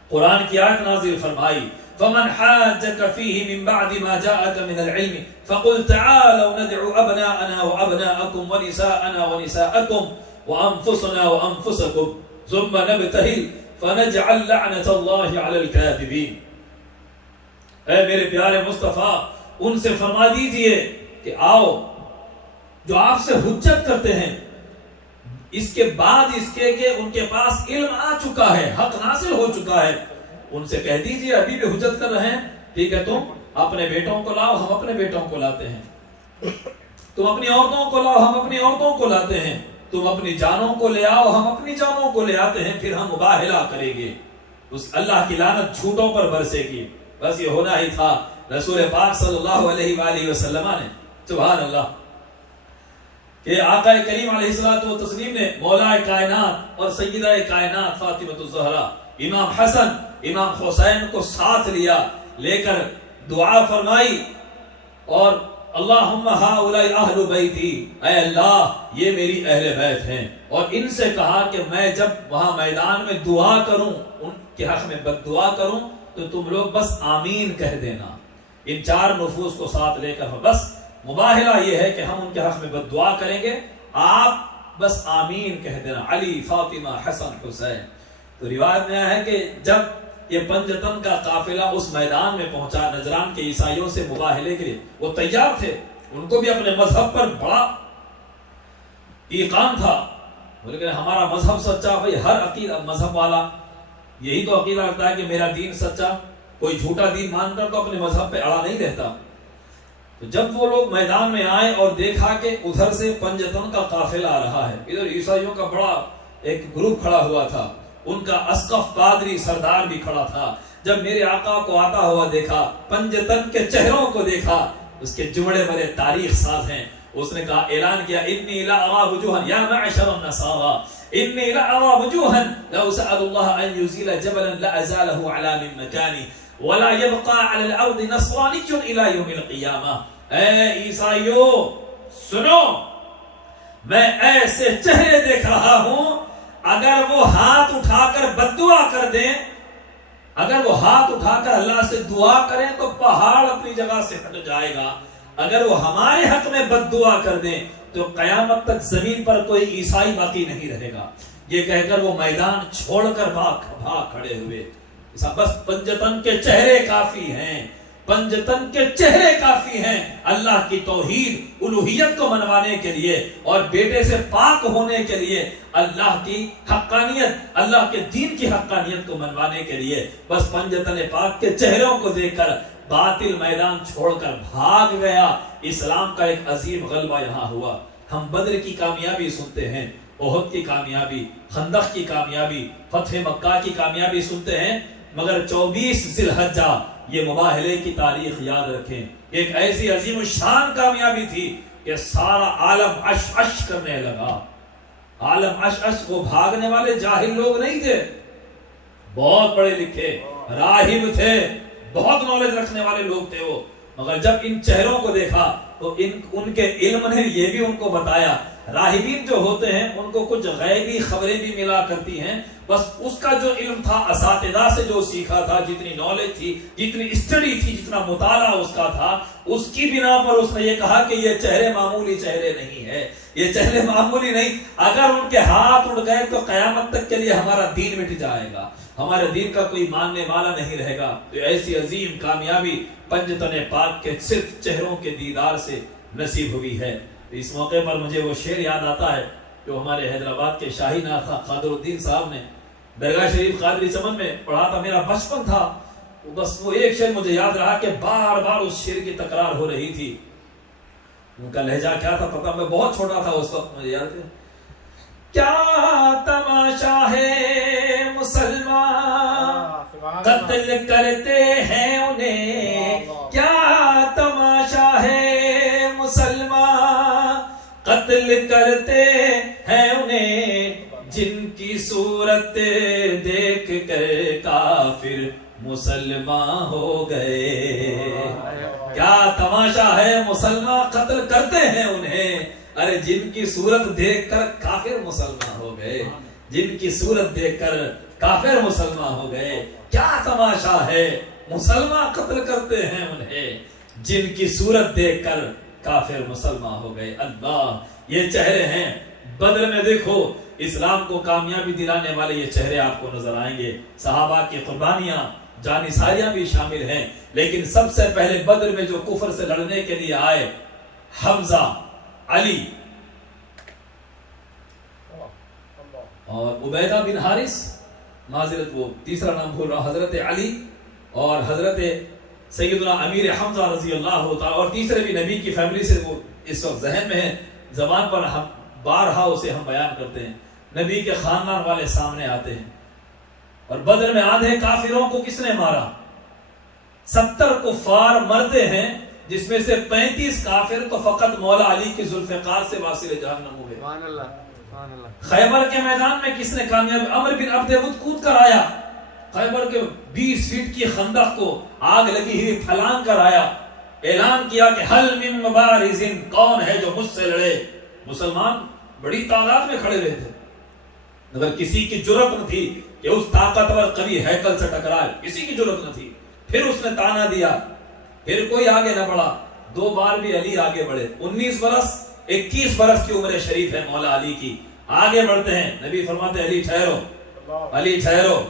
قرآن کی آیت نازل فرمائی، فَمَنْ حَاجَّكَ فِيهِ مِنْ بَعْدِ مَا جَاءَكَ مِنَ الْعِلْمِ فَقُلْ تَعَالَوْا نَدْعُ أَبْنَاءَنَا وَأَبْنَاءَكُمْ وَنِسَاءَنَا وَنِسَاءَكُمْ وَأَنفُسَنَا وَأَنفُسَكُمْ ثُمَّ نَبْتَهِلْ فَنَجْعَلْ لَعْنَةَ اللَّهِ عَلَى الْكَاذِبِينَ۔ اے میرے پیارے مصطفیٰ، ان سے فرما دیجئے کہ آؤ، جو آپ سے حجت کرتے ہیں، اس کے بعد اس کے کہ ان کے پاس علم آ چکا ہے، حق ناصل ہو چکا ہے، ان سے کہہ دیجئے ابھی بھی حجت کر رہے ہیں، ٹھیک ہے، تم اپنے بیٹوں کو لاؤ، ہم اپنے بیٹوں کو لاتے ہیں، تم اپنی عورتوں کو لاؤ، ہم اپنی عورتوں کو لاتے ہیں، تم اپنی جانوں کو لے آؤ، ہم اپنی جانوں کو لے آتے ہیں، پھر ہم مباہلہ کریں گے۔ اس اللہ کی لعنت جھوٹوں پر برسے گی۔ بس یہ ہونا ہی تھا۔ رسول پاک صلی اللہ علیہ وآلہ وسلم نے، سبحان اللہ، کہ آقا کریم علیہ الصلوۃ والتسلیم نے مولا کائنات اور سیدہ کائنات فاطمہ الزہرا، امام حسن امام حسین کو ساتھ لیا، لے کر دعا فرمائی، اور اللہم ہؤلاء اہل بیتی، اے اللہ یہ میری اہل بیت ہیں، اور ان سے کہا کہ میں جب وہاں میدان میں دعا کروں، ان کے حق میں بد دعا کروں، تو تم لوگ بس آمین کہہ دینا۔ ان چار نفوس کو ساتھ لے کر بس مباہلہ یہ ہے کہ ہم ان کے حق میں بد دعا کریں گے، آپ بس آمین کہہ دینا، علی فاطمہ حسن حسین۔ تو روایت میں آیا ہے کہ جب یہ پنجتن کا قافلہ اس میدان میں پہنچا، نجران کے عیسائیوں سے مباہلے کے لیے وہ تیار تھے، ان کو بھی اپنے مذہب پر بڑا ایقان تھا، لیکن ہمارا مذہب سچا، بھئی ہر عقیدہ مذہب والا یہی تو عقیدہ رکھتا ہے کہ میرا دین سچا، کوئی جھوٹا دین مان کر تو اپنے مذہب پہ اڑا نہیں رہتا۔ تو جب وہ لوگ میدان میں آئے اور دیکھا کہ ادھر سے پنجتن کا قافلہ آ رہا ہے، ادھر عیسائیوں کا بڑا ایک گروپ کھڑا ہوا تھا، ان کا اسقف پادری سردار بھی کھڑا تھا، جب میرے آقا کو آتا ہوا دیکھا، پنجتن کے چہروں کو دیکھا، اس کے جمڑے بڑے تاریخ ساز ہیں، اس نے کہا، اعلان کیا، انی لا ارى وجوها یا معشر النصارى انی لا ارى وجوها لو سأل الله ان يزيل جبلا لازاله على من مكانه ولا يبقى على الارض نصراني الى يوم القيامه۔ اے عیسائیو سنو، میں ایسے چہرے دیکھ رہا ہوں، اگر وہ ہاتھ اٹھا کر بد دعا کر دیں، اگر وہ ہاتھ اٹھا کر اللہ سے دعا کریں تو پہاڑ اپنی جگہ سے ہٹ جائے گا، اگر وہ ہمارے حق میں بد دعا کر دیں تو قیامت تک زمین پر کوئی عیسائی باقی نہیں رہے گا۔ یہ کہہ کر وہ میدان چھوڑ کر بھاگ کھڑے ہوئے۔ بس پنجتن کے چہرے کافی ہیں، پنجتن کے چہرے کافی ہیں اللہ کی توحید الوہیت کو منوانے کے لیے اور بیٹے سے پاک ہونے کے لیے، اللہ کی حقانیت، اللہ کے دین کی حقانیت کو منوانے کے لیے۔ بس پنجتن پاک کے چہروں کو دیکھ کر باطل میدان چھوڑ کر بھاگ گیا۔ اسلام کا ایک عظیم غلبہ یہاں ہوا۔ ہم بدر کی کامیابی سنتے ہیں، احد کی کامیابی، خندق کی کامیابی، فتح مکہ کی کامیابی سنتے ہیں، مگر 24 ذی الحجہ یہ مباہلے کی تاریخ یاد رکھیں، ایک ایسی عظیم الشان کامیابی تھی کہ سارا عالم عش عش کرنے لگا۔ عالم عش عش، وہ بھاگنے والے جاہل لوگ نہیں تھے، بہت پڑھے لکھے راہب تھے، بہت نالج رکھنے والے لوگ تھے وہ، مگر جب ان چہروں کو دیکھا تو ان کے علم نے یہ بھی ان کو بتایا۔ راہبین جو ہوتے ہیں ان کو کچھ غیبی خبریں بھی ملا کرتی ہیں، بس اس کا جو علم تھا، اساتذہ سے جو سیکھا تھا، جتنی نالج تھی، جتنی اسٹڈی تھی، جتنا مطالعہ اس کا تھا، اس کی بنا پر اس نے یہ کہا کہ یہ چہرے معمولی چہرے نہیں ہے، یہ چہرے معمولی نہیں، اگر ان کے ہاتھ اڑ گئے تو قیامت تک کے لیے ہمارا دین مٹ جائے گا، ہمارے دین کا کوئی ماننے والا نہیں رہے گا۔ تو ایسی عظیم کامیابی پنجتن پاک کے صرف چہروں کے دیدار سے نصیب ہوئی ہے۔ اس موقع پر مجھے وہ شعر یاد آتا ہے جو ہمارے حیدرآباد کے شاہی ناخواں قادر الدین صاحب نے درگاہ شریف قادری چمن میں پڑھا تھا۔ میرا بچپن تھا بس وہ ایک شعر مجھے یاد رہا کہ بار بار اس شعر کی تکرار ہو رہی تھی. ان کا لہجہ کیا تھا پتہ، میں بہت چھوٹا تھا اس وقت، مجھے یاد ہے. کیا تماشا ہے مسلمان قتل کرتے ہیں انہیں، کیا تماشا ہے مسلمان قتل کرتے ہیں انہیں، جن کی صورت دیکھ کر کافر مسلمان ہو گئے. کیا تماشا ہے مسلمان قتل کرتے ہیں انہیں، ارے جن کی صورت دیکھ کر کافر مسلمان ہو گئے، جن کی صورت دیکھ کر کافر مسلمان ہو گئے. کیا تماشا ہے مسلمان قتل کرتے ہیں انہیں، جن کی صورت دیکھ کر کافر مسلمان ہو گئے. اللہ، یہ چہرے ہیں بدر میں. دیکھو اسلام کو کامیابی دلانے والے یہ چہرے آپ کو نظر آئیں گے. صحابہ کی قربانیاں جانی ساریاں بھی شامل ہیں، لیکن سب سے پہلے بدر میں جو کفر سے لڑنے کے لیے آئے، حمزہ، علی اور عبیدہ بن حارث، معذرت وہ تیسرا نام بھول رہا، حضرت علی اور حضرت سیدنا امیر حمزہ رضی اللہ تعالی، اور تیسرے بھی نبی کی فیملی سے، وہ اس وقت ذہن میں ہے، زبان پر ہم بارہا اسے ہم بیان کرتے ہیں. نبی کے خاندان والے سامنے آتے ہیں، اور بدر میں آدھے کافروں کو کس نے مارا؟ 70 کفار مرتے ہیں، جس میں سے 35 کافر تو فقط مولا علی کی ذوالفقار سے واصل جہنم ہوئے. سبحان اللہ، سبحان اللہ. خیبر کے میدان میں کس نے کامیاب؟ عمر بن عبد ود کود کر آیا، خیبر کے 20 فٹ کی خندق کو آگ لگی ہوئی پھلانگ کر آیا، اعلان کیا کہ حل من مبارزن، کون ہے جو مجھ سے لڑے؟ مسلمان بڑی تعداد میں کھڑے ہوئے تھے، مگر کسی کی جرأت نہ تھی کہ اس طاقتور قوی ہیکل سے ٹکرائے، کسی کی جرأت نہ تھی. پھر اس نے تانا دیا، پھر کوئی آگے نہ بڑھا. 2 بار بھی علی آگے بڑھے. 19 برس 21 برس کی عمر شریف ہے مولا علی کی. آگے بڑھتے ہیں، نبی فرماتے علی ٹھہرو، علی ٹھہرو.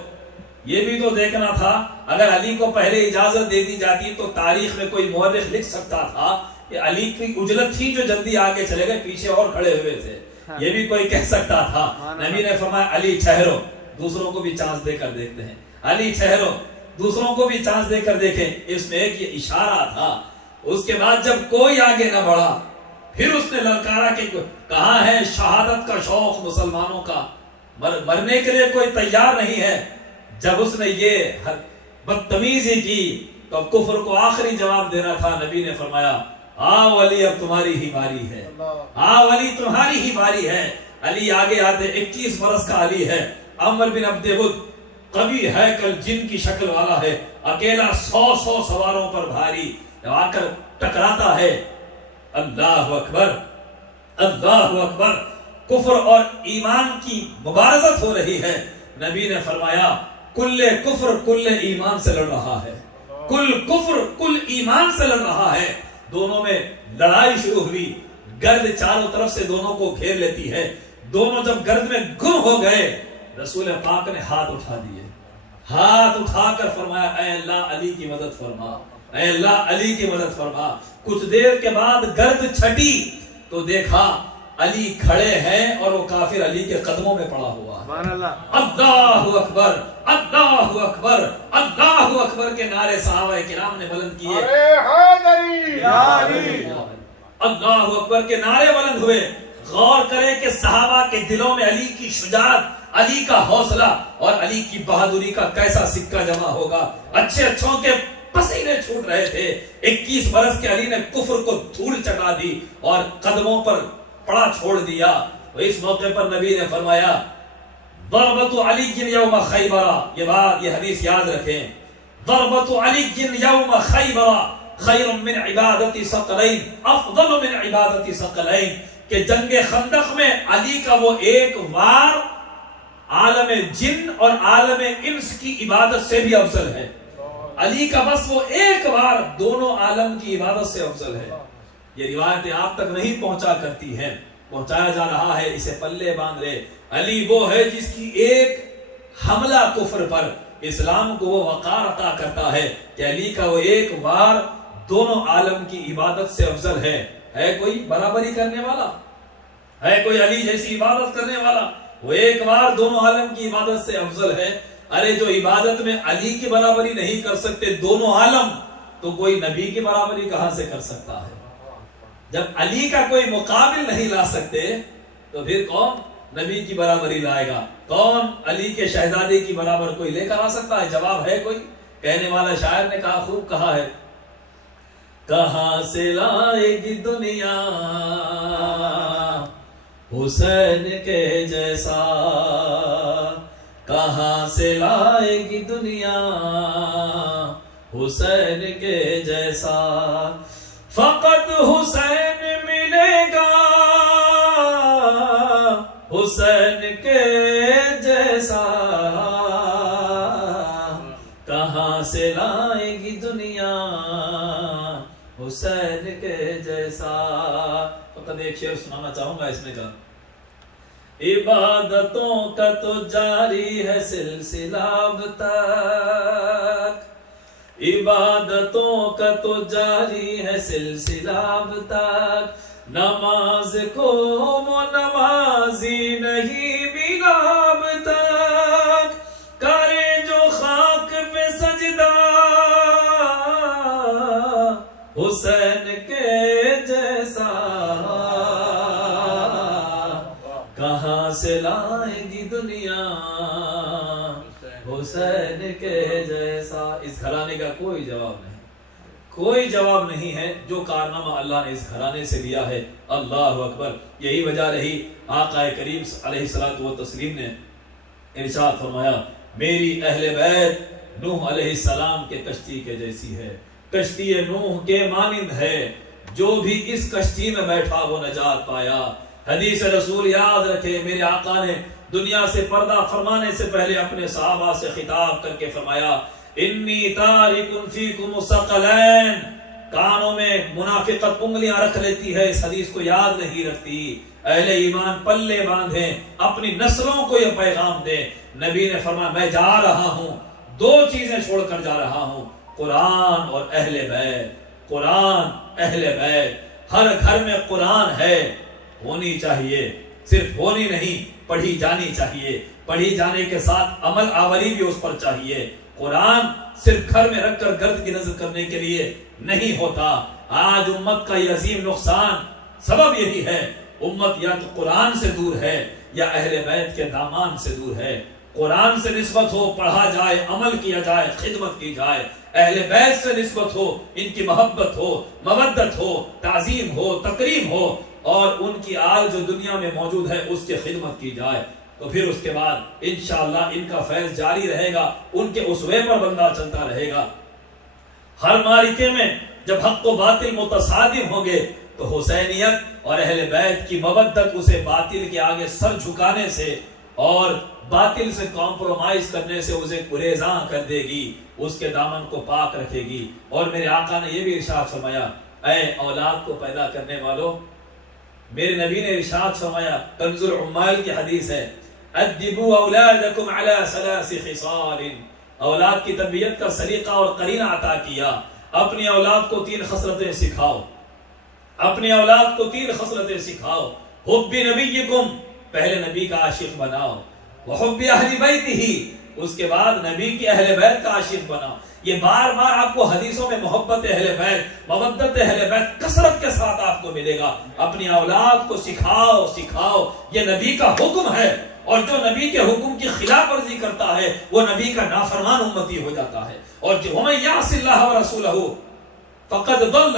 یہ بھی تو دیکھنا تھا، اگر علی کو پہلے اجازت دے دی جاتی تو تاریخ میں کوئی مورخ لکھ سکتا تھا کہ علی کی عجلت تھی جو جلدی آگے چلے گئے، پیچھے اور کھڑے ہوئے تھے. یہ بھی کوئی کہہ سکتا تھا. نبی نے فرمایا علی ٹھہرو، دوسروں کو بھی چانس دے کر دیکھتے ہیں. علی ٹھہرو، دوسروں کو بھی چانس دے کر دیکھیں. اس میں ایک یہ اشارہ تھا. اس کے بعد جب کوئی آگے نہ بڑھا، پھر اس نے للکارا کہ کہاں ہے شہادت کا شوق مسلمانوں کا، مرنے کے لیے کوئی تیار نہیں ہے. جب اس نے یہ بدتمیزی کی تو اب کفر کو آخری جواب دینا تھا. نبی نے فرمایا ہاں ولی اب تمہاری ہی باری ہے، ہاں ولی تمہاری ہی باری ہے. علی آگے آتے، 21 برس کا علی ہے. عمر بن عبد ود قوی ہیکل جن کی شکل والا ہے، اکیلا 100 سواروں پر بھاری آ کر ٹکراتا ہے. اللہ اکبر، اللہ اکبر. کفر اور ایمان کی مبارزت ہو رہی ہے. نبی نے فرمایا کل کفر کل ایمان سے لڑ رہا ہے، کل کفر کل ایمان سے لڑ رہا ہے. دونوں میں لڑائی شروع ہوئی. گرد چاروں طرف سے دونوں کو گھیر لیتی ہے. دونوں جب گرد میں گم ہو گئے، رسول پاک نے ہاتھ اٹھا دیے. ہاتھ اٹھا کر فرمایا اے اللہ علی کی مدد فرما، اے اللہ علی کی مدد فرما. کچھ دیر کے بعد گرد چھٹی تو دیکھا علی کھڑے ہیں اور وہ کافر علی کے قدموں میں پڑا ہوا ہے. اللہ اکبر، اللہ اکبر، اللہ اکبر کے نعرے صحابہ کرام نے بلند کیے. اللہ اکبر کے نعرے بلند ہوئے. غور کریں کہ صحابہ کے دلوں میں علی کی شجاعت، علی کا حوصلہ اور علی کی بہادری کا کیسا سکہ جمع ہوگا. اچھے اچھوں کے پسینے چھوٹ رہے تھے. 21 برس کے علی نے کفر کو دھول چٹا دی اور قدموں پر پڑا چھوڑ دیا. تو اس موقع پر نبی نے فرمایا ضربت علی یوم خیبر، یہ بات یہ حدیث یاد رکھیں، ضربت علی یوم خیبر خیر من عبادت ثقلین، افضل من عبادت ثقلین، کہ جنگ خندق میں علی کا وہ ایک وار عالم جن اور عالم انس کی عبادت سے بھی افضل ہے. علی کا بس وہ ایک وار دونوں عالم کی عبادت سے افضل ہے. یہ روایتیں آپ تک نہیں پہنچا کرتی ہیں، پہنچایا جا رہا ہے، اسے پلے باندھ لے. علی وہ ہے جس کی ایک حملہ کفر پر اسلام کو وہ وقار عطا کرتا ہے کہ علی کا وہ ایک وار دونوں عالم کی عبادت سے افضل ہے. ہے کوئی برابری کرنے والا؟ ہے کوئی علی جیسی عبادت کرنے والا؟ وہ ایک بار دونوں عالم کی عبادت سے افضل ہے. ارے جو عبادت میں علی کی برابری نہیں کر سکتے دونوں عالم، تو کوئی نبی کی برابری کہاں سے کر سکتا ہے؟ جب علی کا کوئی مقابل نہیں لا سکتے تو پھر کون نبی کی برابری لائے گا؟ کون علی کے شہزادے کی برابر کوئی لے کر آ سکتا ہے؟ جواب ہے کوئی؟ کہنے والا شاعر نے کہا، خوب کہا ہے، کہاں سے لائے گی دنیا حسین کے جیسا، کہاں سے لائے گی دنیا حسین کے جیسا، فقط حسین ملے گا حسین کے جیسا، کہاں سے لائے گی دنیا حسین کے جیسا۔ فقط ایک شعر سنانا چاہوں گا اس میں کا، عبادتوں کا تو جاری ہے سلسلہ اب تک، عبادتوں کا تو جاری ہے سلسلہ اب تک، نماز کو وہ نمازی نہیں ملا اب تک، کرے جو خاک پہ سجدہ حسین کے جیسا، کہاں سے لائے گی دنیا حسین کے جیسا۔ اس گھرانے کا کوئی جواب نہیں، کوئی جواب نہیں ہے جو کارنامہ اللہ نے اس گھرانے سے لیا ہے۔ اللہ اکبر۔ یہی وجہ رہی آقا کریم علیہ الصلوۃ والتسلیم نے ارشاد فرمایا، میری اہل بیت نوح علیہ السلام کے کشتی کے جیسی ہے، کشتی نوح کے مانند ہے، جو بھی اس کشتی میں بیٹھا وہ نجات پایا۔ حدیث رسول یاد رکھے، میرے آقا نے دنیا سے پردہ فرمانے سے پہلے اپنے صحابہ سے خطاب کر کے فرمایا، انی تارک فیکم ثقلین۔ کانوں میں منافقت انگلیاں رکھ لیتی ہے، اس حدیث کو یاد نہیں رکھتی۔ اہل ایمان پلے باندھیں، اپنی نسلوں کو یہ پیغام دیں۔ نبی نے فرمایا، میں جا رہا ہوں، دو چیزیں چھوڑ کر جا رہا ہوں، قرآن اور اہل بیت۔ قرآن، اہل بیت۔ ہر گھر میں قرآن ہے، ہونی چاہیے، صرف ہونی نہیں، پڑھی جانی چاہیے، پڑھی جانے کے ساتھ عمل آوری بھی اس پر چاہیے۔ قرآن صرف گھر میں رکھ کر گرد کی نظر کرنے کے لیے نہیں ہوتا۔ آج امت کا یہ عظیم نقصان سبب یہی ہے، امت یا تو قرآن سے دور ہے یا اہل بیت کے دامان سے دور ہے۔ قرآن سے نسبت ہو، پڑھا جائے، عمل کیا جائے، خدمت کی جائے۔ اہل بیت سے نسبت ہو، ان کی محبت ہو، مودت ہو، تعظیم ہو، تکریم ہو، اور ان کی آل جو دنیا میں موجود ہے اس کی خدمت کی جائے، تو پھر اس کے بعد انشاءاللہ ان کا فیض جاری رہے گا، ان کے اسوے پر بندہ چلتا رہے گا۔ ہر معرکے میں جب حق و باطل متصادم ہوں گے تو حسینیت اور اہل بیت کی مودت اسے باطل کے آگے سر جھکانے سے اور باطل سے کمپرومائز کرنے سے اسے گریزاں کر دے گی، اس کے دامن کو پاک رکھے گی۔ اور میرے آقا نے یہ بھی ارشاد فرمایا، اے اولاد کو پیدا کرنے والوں، میرے نبی نے ارشاد فرمایا، کنز العمال کی حدیث ہے، ادبوا اولادکم علی ثلاث خصال، اولاد کی تربیت کا سلیقہ اور قرینہ عطا کیا۔ اپنی اولاد کو 3 خصلتیں سکھاؤ، اپنی اولاد کو 3 خصلتیں سکھاؤ۔ حب نبیکم، پہلے نبی کا عاشق بناؤ، وحب اہل بیتہ، اس کے بعد نبی کی اہل بیت کا عاشق بناؤ۔ یہ بار بار آپ کو حدیثوں میں محبت اہل بیت، مودت اہل بیت کثرت کے ساتھ آپ کو ملے گا۔ اپنی اولاد کو سکھاؤ سکھاؤ، یہ نبی کا حکم ہے، اور جو نبی کے حکم کی خلاف ورزی کرتا ہے وہ نبی کا نافرمان امتی ہو جاتا ہے۔ اور جو وَمَن يَعْصِ اللَّهَ وَرَسُولَهُ فَقَدْ ضَلَّ،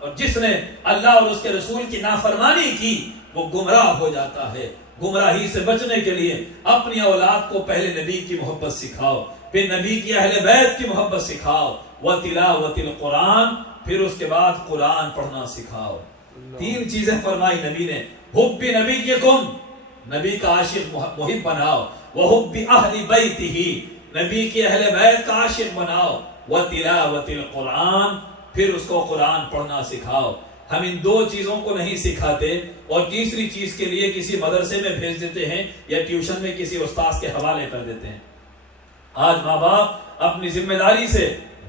اور جس نے اللہ اور اس کے رسول کی نافرمانی کی وہ گمراہ ہو جاتا ہے۔ گمراہی سے بچنے کے لیے اپنی اولاد کو پہلے نبی کی محبت سکھاؤ، پھر نبی کی اہل بیت کی محبت سکھاؤ، وَتِلَاوَةِ الْقُرْآنِ، پھر اس کے بعد قرآن پڑھنا سکھاؤ۔ 3 چیزیں فرمائی نبی نے، حب نبیکم، نبی کا عاشق محب بناؤ، وحب اہل بیتہ، نبی کی اہل بیت کا عاشق بناؤ، وَتِلَاوَةِ الْقُرْآنِ، پھر اس کو قرآن پڑھنا سکھاؤ۔ ہم ان 2 چیزوں کو نہیں سکھاتے اور تیسری چیز کے لیے کسی مدرسے میں بھیج دیتے ہیں یا ٹیوشن میں کسی استاذ کے حوالے کر دیتے ہیں۔ آج ماں باپ اپنی ذمہ داری سے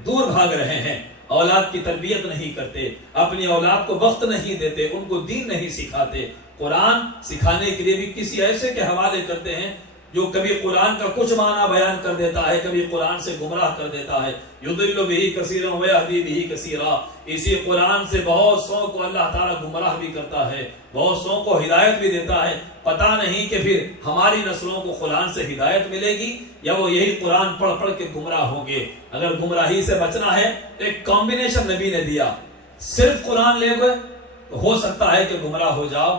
دور بھاگ رہے ہیں، اولاد کی تربیت نہیں کرتے، اپنی اولاد کو وقت نہیں دیتے، ان کو دین نہیں سکھاتے، قرآن سکھانے کے لیے بھی کسی ایسے کے حوالے کرتے ہیں جو کبھی قرآن کا کچھ معنی بیان کر دیتا ہے، کبھی قرآن سے گمراہ کر دیتا ہے. یضل بہ کثیرا ویہدی بہ کثیرا. اسی قرآن سے بہت سو کو اللہ تعالیٰ گمراہ بھی کرتا ہے، بہت سو کو ہدایت بھی دیتا ہے. پتہ نہیں کہ پھر ہماری نسلوں کو قرآن سے ہدایت ملے گی یا وہ یہی قرآن پڑھ پڑھ کے گمراہ ہوں گے. اگر گمراہی سے بچنا ہے تو ایک کمبینیشن نبی نے دیا. صرف قرآن لے گئے تو ہو سکتا ہے کہ گمراہ ہو جاؤ.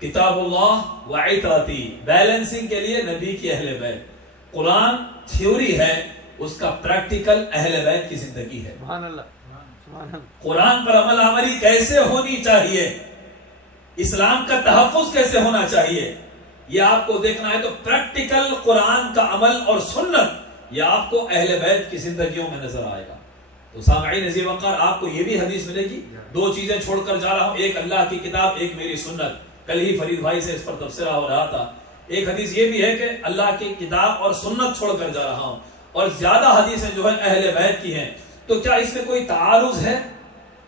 کتاب اللہ و عطرتی، بیلنسنگ کے لیے نبی کی اہل بیت. قرآن تھیوری ہے، اس کا پریکٹیکل اہل بیت کی زندگی ہے. سبحان اللہ. قرآن پر عمل آوری کیسے ہونی چاہیے، اسلام کا تحفظ کیسے ہونا چاہیے، یہ آپ کو دیکھنا ہے. تو پریکٹیکل قرآن کا عمل اور سنت یہ آپ کو اہل بیت کی زندگیوں میں نظر آئے گا. تو سامعین عزیز وقار، آپ کو یہ بھی حدیث ملے گی. دو چیزیں چھوڑ کر جا رہا ہوں، ایک اللہ کی کتاب، ایک میری سنت. کل ہی فرید بھائی سے اس پر تبصرہ ہو رہا تھا. ایک حدیث یہ بھی ہے کہ اللہ کی کتاب اور سنت چھوڑ کر جا رہا ہوں، اور زیادہ حدیثیں جو ہے اہل بیت کی ہیں. تو کیا اس میں کوئی تعارض ہے؟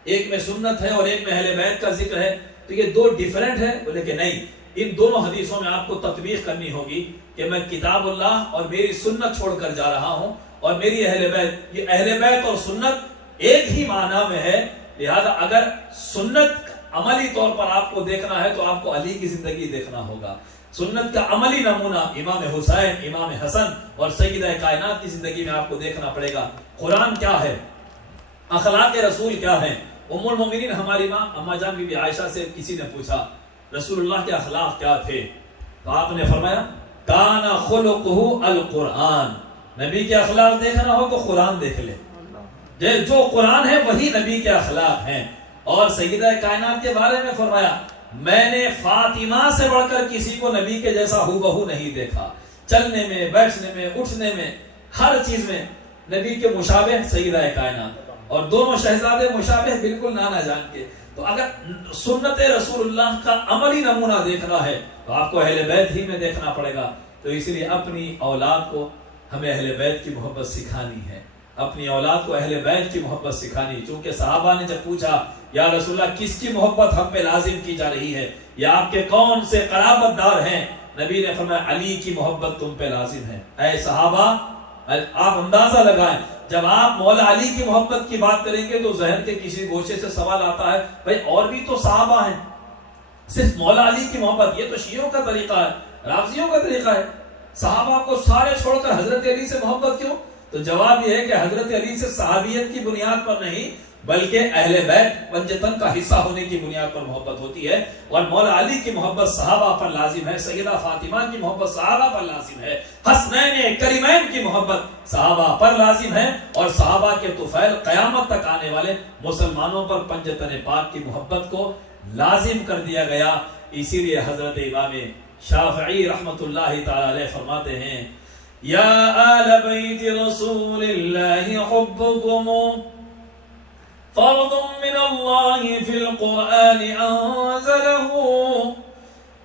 ایک میں سنت ہے اور ایک میں اہل بیت کا ذکر ہے، تو یہ دو ڈیفرنٹ ہے؟ بولے کہ نہیں، ان دونوں حدیثوں میں آپ کو تطبیق کرنی ہوگی کہ میں کتاب اللہ اور میری سنت چھوڑ کر جا رہا ہوں، اور میری اہل بیت. یہ اہل بیت اور سنت ایک ہی معنی میں ہے. لہذا اگر سنت عملی طور پر آپ کو دیکھنا ہے تو آپ کو علی کی زندگی دیکھنا ہوگا. سنت کا عملی نمونہ امام حسین، امام حسن اور سیدہ کائنات کی زندگی میں آپ کو دیکھنا پڑے گا. قرآن کیا ہے، اخلاق رسول کیا ہے. ام المومنین ہماری ماں اما جان بی بی عائشہ سے کسی نے پوچھا رسول اللہ کے اخلاق کیا تھے، تو آپ نے فرمایا کان خلقہ القرآن. نبی کے اخلاق دیکھنا ہو تو قرآن دیکھ لے، جو قرآن ہے وہی نبی کے اخلاق ہیں. اور سیدہ کائنات کے بارے میں فرمایا میں نے فاطمہ سے بڑھ کر کسی کو نبی کے جیسا ہو بہو نہیں دیکھا. چلنے میں، بیٹھنے میں، اٹھنے میں، ہر چیز میں نبی کے مشابہ سیدہ کائنات، اور دونوں شہزادے مشابہ بالکل نانا جان کے. تو اگر سنت رسول اللہ کا عملی نمونہ دیکھنا ہے تو آپ کو اہل بیت ہی میں دیکھنا پڑے گا. تو اس لیے اپنی اولاد کو ہمیں اہل بیت کی محبت سکھانی ہے، اپنی اولاد کو اہل بیت کی محبت سکھانی. چونکہ صحابہ نے جب پوچھا یا رسول اللہ کس کی محبت ہم پہ لازم کی جا رہی ہے، یا آپ کے کون سے قرابت دار ہیں، نبی نے فرمایا علی کی محبت تم پہ لازم ہے. اے صحابہ آپ اندازہ لگائیں، جب آپ مولا علی کی محبت کی بات کریں گے تو ذہن کے کسی گوشے سے سوال آتا ہے بھائی اور بھی تو صحابہ ہیں، صرف مولا علی کی محبت یہ تو شیعوں کا طریقہ ہے، رافضیوں کا طریقہ ہے، صحابہ کو سارے چھوڑ کر حضرت علی سے محبت کیوں؟ تو جواب یہ ہے کہ حضرت علی سے صحابیت کی بنیاد پر نہیں بلکہ اہل بیت پنجتن کا حصہ ہونے کی بنیاد پر محبت ہوتی ہے. اور مولا علی کی محبت صحابہ پر لازم ہے، سیدہ فاطمہ کی محبت صحابہ پر لازم ہے، حسنین کریمین کی محبت صحابہ پر لازم ہے، اور صحابہ کے طفیل قیامت تک آنے والے مسلمانوں پر پنجتن پاک کی محبت کو لازم کر دیا گیا. اسی لیے حضرت امام شافعی رحمت اللہ تعالی علیہ فرماتے ہیں یا آل بیت رسول اللہ حبکم فرض من اللہ فی القرآن انزلہ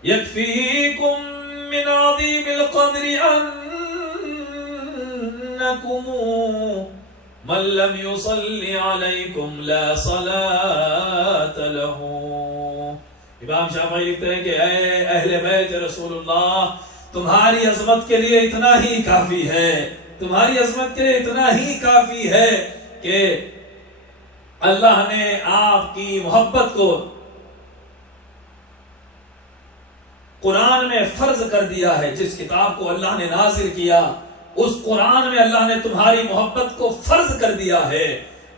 یکفیکم من عظیم القدر انکم من لم یصلی علیکم لا صلاة لہ. امام شافعی لکھتے ہیں کہ اے اہل بیت رسول اللہ تمہاری عظمت کے لیے اتنا ہی کافی ہے، تمہاری عظمت کے لیے اتنا ہی کافی ہے کہ اللہ نے آپ کی محبت کو قرآن میں فرض کر دیا ہے. جس کتاب کو اللہ نے نازل کیا اس قرآن میں اللہ نے تمہاری محبت کو فرض کر دیا ہے.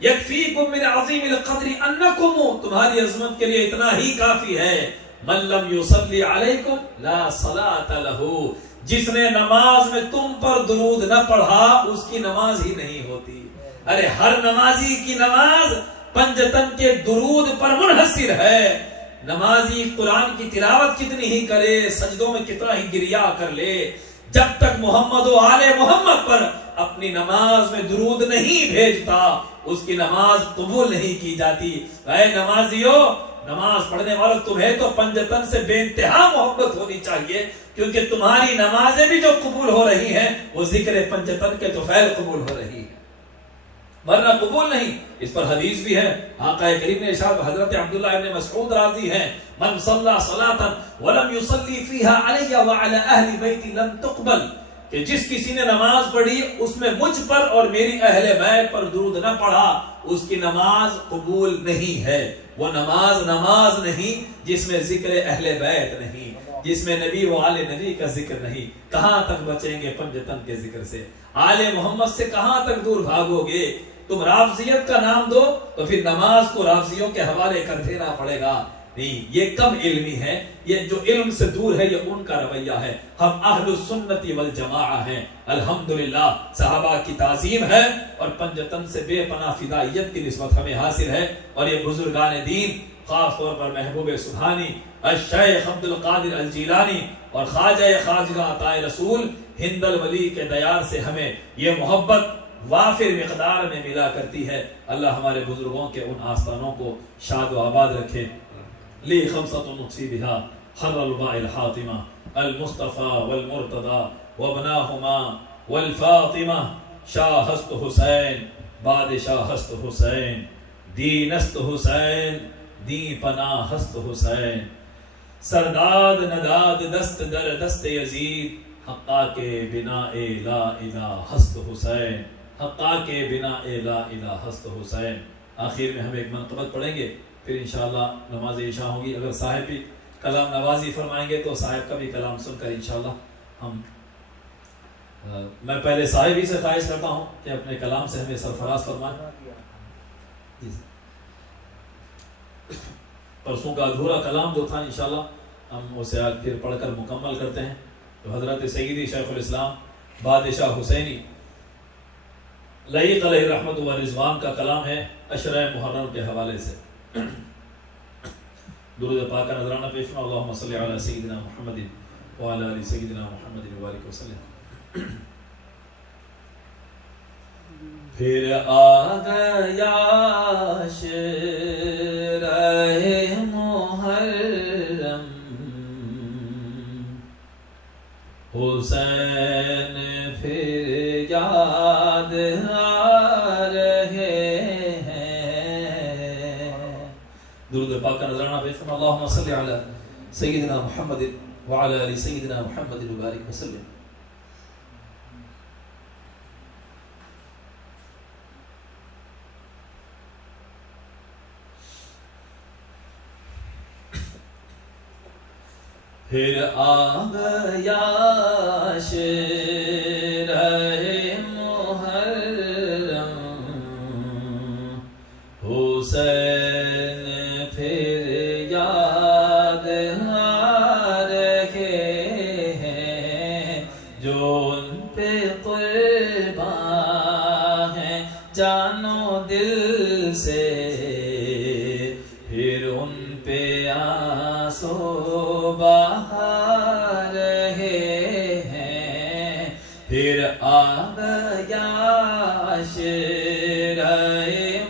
یکفیکم من عظیم القدر انکم، تمہاری عظمت کے لیے اتنا ہی کافی ہے. من لم یصلی علیکم لا صلاة لہ، جس نے نماز میں تم پر درود نہ پڑھا اس کی نماز ہی نہیں ہوتی. ارے ہر نمازی کی نماز پنجتن کے درود پر منحصر ہے. نمازی قرآن کی تلاوت کتنی ہی کرے، سجدوں میں کتنا ہی گریا کر لے، جب تک محمد و آل محمد پر اپنی نماز میں درود نہیں بھیجتا اس کی نماز قبول نہیں کی جاتی. اے نمازیو، نماز پڑھنے والوں، تمہیں تو پنجتن سے بے انتہا محبت ہونی چاہیے، کیونکہ تمہاری نمازیں بھی جو قبول ہو رہی ہیں وہ ذکر پنجتن کے طفیل قبول ہو رہی ہے. ورنہ قبول نہیں. اس پر حدیث بھی ہے, آقا کریم نے ارشاد, حضرت عبداللہ ابن مسعود راضی ہیں, من صلی صلاۃ ولم یصلی فیہا علی وعلی اہل بیتی لم تقبل, کہ جس کسی نے نماز پڑھی اس میں مجھ پر اور میری اہل بیت پر درود نہ پڑھا, اس کی نماز قبول نہیں ہے. وہ نماز نہیں جس میں ذکر اہل بیت نہیں, جس میں نبی و آل نبی کا ذکر نہیں. کہاں تک بچیں گے پنجتن کے ذکر سے؟ آل محمد سے کہاں تک دور بھاگو گے؟ تم رافضیت کا نام دو تو پھر نماز کو رافضیوں کے حوالے کر دینا پڑے گا. نہیں, یہ کم علمی ہے, یہ جو علم سے دور ہے یہ ان کا رویہ ہے. ہم اہل السنت والجماعہ ہیں الحمدللہ. صحابہ کی تعظیم ہے اور پنجتن سے بے پناہ فدائیت کی نسبت ہمیں حاصل ہے. اور یہ بزرگان دین, خاص طور پر محبوب سبحانی الشیخ عبد القادر الجیلانی اور خواجہ عطائے رسول ہند الولی کے دیار سے ہمیں یہ محبت وافر مقدار میں ملا کرتی ہے. اللہ ہمارے بزرگوں کے ان آستانوں کو شاد و آباد رکھے. لی خمسۃ نقصی بہا حر الباء الحاطمہ المصطفیٰ والمرتضی وابناہما والفاطمہ. شاہست حسین بادشاہست حسین, دینست حسین دی پناہست حسین. سرداد نداد دست در دست یزید, حقا کے بنا لا الہ ہست حسین, حقا کے بنا لا الہ ہست حسین. آخر میں ہم ایک منقبت پڑھیں گے, پھر انشاءاللہ نماز عشاء ہوگی. اگر صاحب بھی کلام نوازی فرمائیں گے تو صاحب کا بھی کلام سن کر انشاءاللہ ہم میں پہلے صاحب ہی سے خواہش کرتا ہوں کہ اپنے کلام سے ہمیں سرفراز فرمائیں. پرسوں کا ادھورا کلام جو تھا انشاءاللہ ہم اسے آج پھر پڑھ کر مکمل کرتے ہیں. تو حضرت سیدی شیخ الاسلام بادشاہ حسینی لعیق علیہ رحمت و رضوان کا کلام ہے عشرہ محرم کے حوالے سے. درود پاک کا نذرانہ پیش کرنا. اللہم صلی علی سیدنا محمد وعلی آل سیدنا محمد وبارک وسلم. پھر آ گیا عشرہ محرم, حسین پھر یاد آ رہے ہیں. درود پاک کا نذرانہ پیش کرنا. اللہم صلی علی سیدنا محمد وعلی آل سیدنا محمد وبارک وسلم. پھر آ گیا عشرہ محرم, حسین پھر یاد آ رہے ہیں. جو ان پہ قربان ہیں جانو دل سے, پھر ان پہ آنسو بہا رہے ہیں. پھر آ گیا عشرہ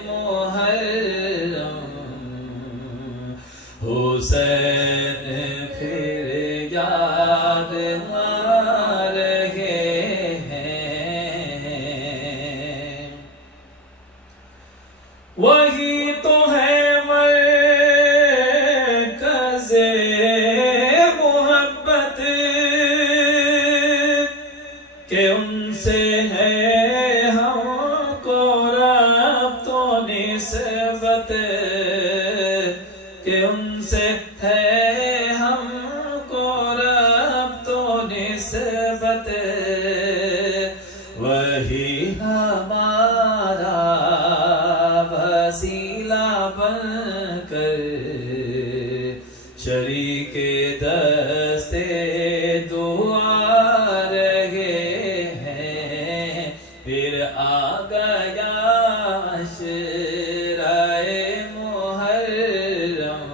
محرم, حسین پھر یاد آ رہے ہیں. وہی تو ہے کہ ان سے ہے ہم کو ربط و نسبت, کہ ان سے ہے ہم کو ربط و نسبت. وہی ہمارا وسیلہ بن کر شریک دستے دعا رہے ہیں. پھر آ گیا عشرہ محرم,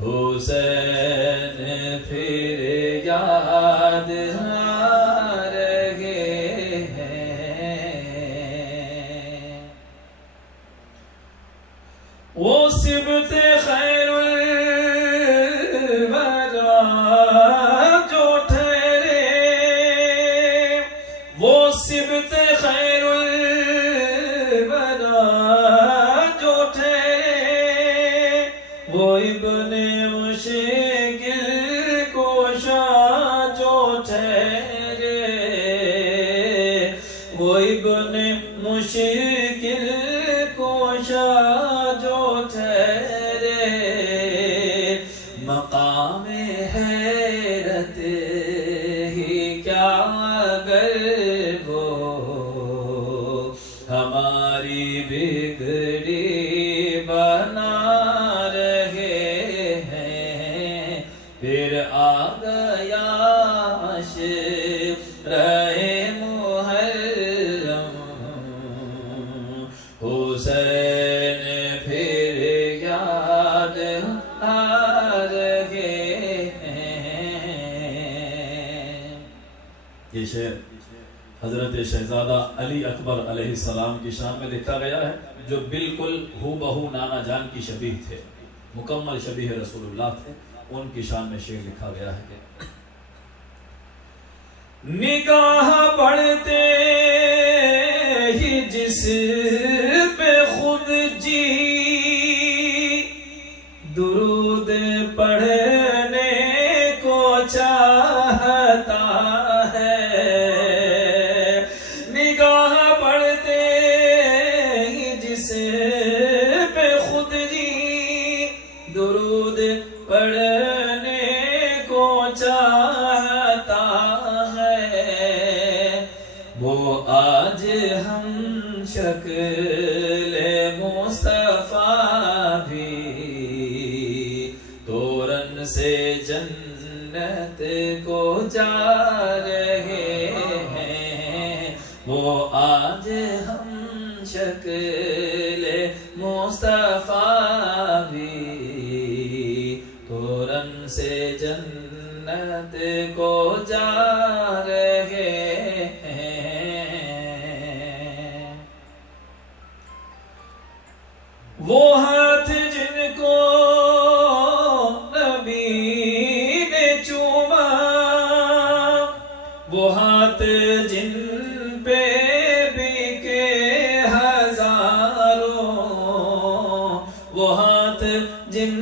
حسین پھر یاد آ رہے ہیں. وہ سبت خیر سبت خیر کوشا جو ٹھہرے، وہ ابن مشکل کوشا جو ٹھہرے، مقام حیرت ہی کیا اگر وہ ہماری بگڑی بنا رہے ہیں، پھر آ گیا عشرۂ محرم، حسین پھر یاد آ رہے ہیں۔ یہ شعر حضرت شہزادہ علی اکبر علیہ السلام کی شان میں لکھا گیا ہے، جو بالکل ہو بہو نانا جان کی شبیہ تھے، مکمل شبیہ رسول اللہ تھے، ان کی شان میں شعر لکھا گیا ہے کہ نگاہ پڑتے ہی جس پہ خود جی درود پڑھنے کو چاہتا ہے، نگاہ پڑتے ہی جس پہ خود جی درود پڑھنے کو چاہتا ہے، وہ آج ہم شکل مصطفیٰ بھی تورن سے جنت کو جا رہے ہیں، وہ آج ہم شکل مصطفیٰ بھی تورن سے جنت کو جا رہے ہیں، وہ ہاتھ جن کو نبی نے چوما، وہ ہاتھ جن پہ بکے ہزاروں، وہ ہاتھ جن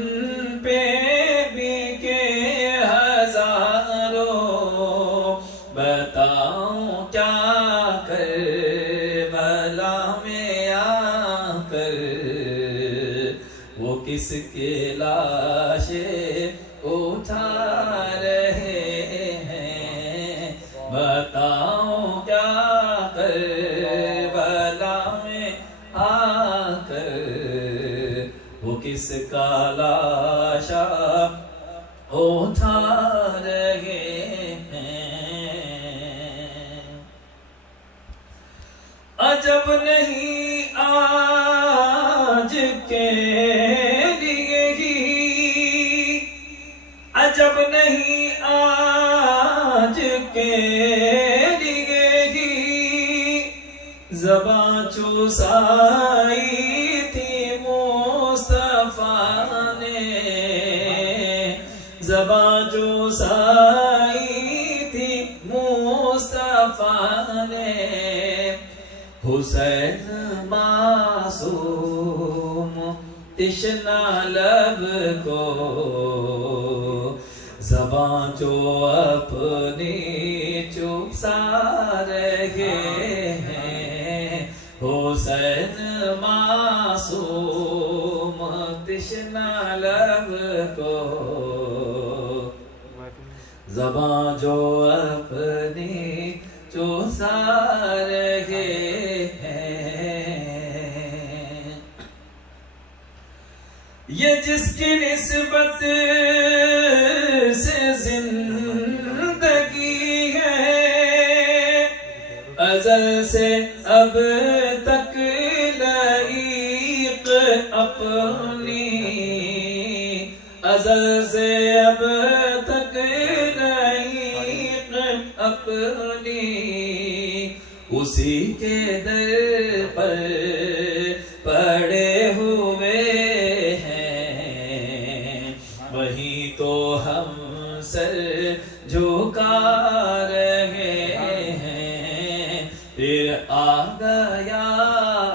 پہ بکے ہزاروں، بتاؤں کیا کربلا میں آ کر وہ کس کے لاشیں اٹھا رہے ہیں، بتاؤں کیا کربلا میں آ کر وہ کس کا لاشا اٹھا رہے ہیں۔ عجب نہیں آج کے لیے ہی، عجب نہیں آج کے لیے ہی زباں چوسائی تھی مصطفیٰ نے، زباں چوسائی تھی مصطفیٰ نے، حسین معصوم تشنا لب کو زباں جو اپنی چوسا رہے ہیں، حسین معصوم تشنا لب کو زباں جو اپنی چوسا رہے ہیں، یہ جس کی نسبت سے زندگی ہے، ازل سے اب تک لائق اپنی، ازل سے اب تک لائق اپنی، اسی کے در پر پڑے ہوئے ہیں، وہیں تو ہم سر جھکا رہے ہیں، پھر آ گیا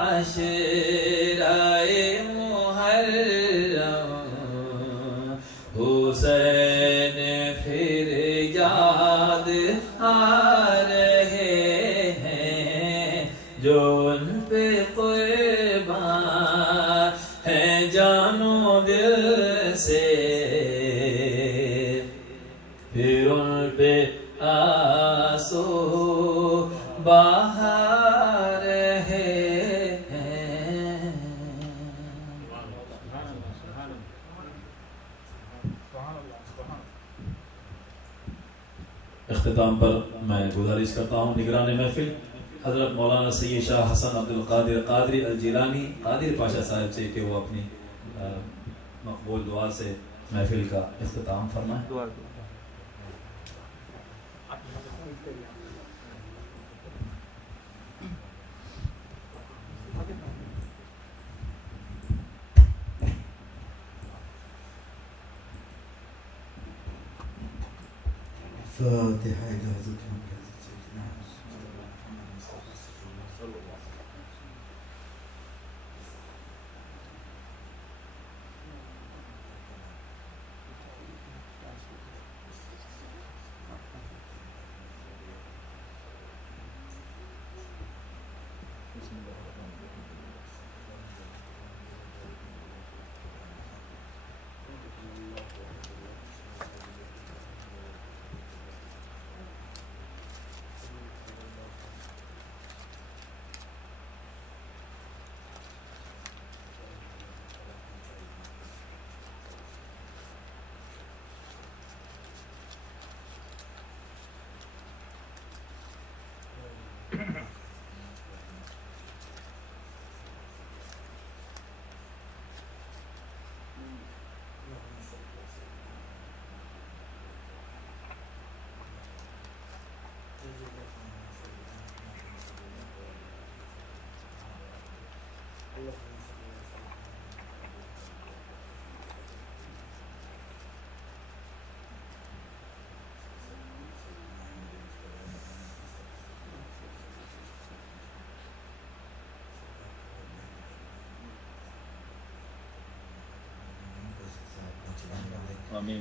عشرۂ محرم، حسین پھر یاد آ رہے ہیں جو ان پہ قربان ہیں جانو دل سے پھر ان پہ آنسو بہا رہے ہیں۔ اختتام پر میں گزارش کرتا ہوں نگران محفل حضرت مولانا سید شاہ حسن عبد القادر قادری الجیلانی قادر پاشا صاحب سے کہ وہ اپنی مقبول دعا سے محفل کا اختتام فرمائیں۔ فاتحہ اجازت آمین۔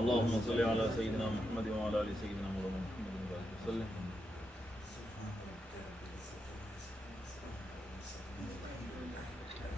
اللهم صل على سيدنا محمد وعلى ال سيدنا محمد وسلم۔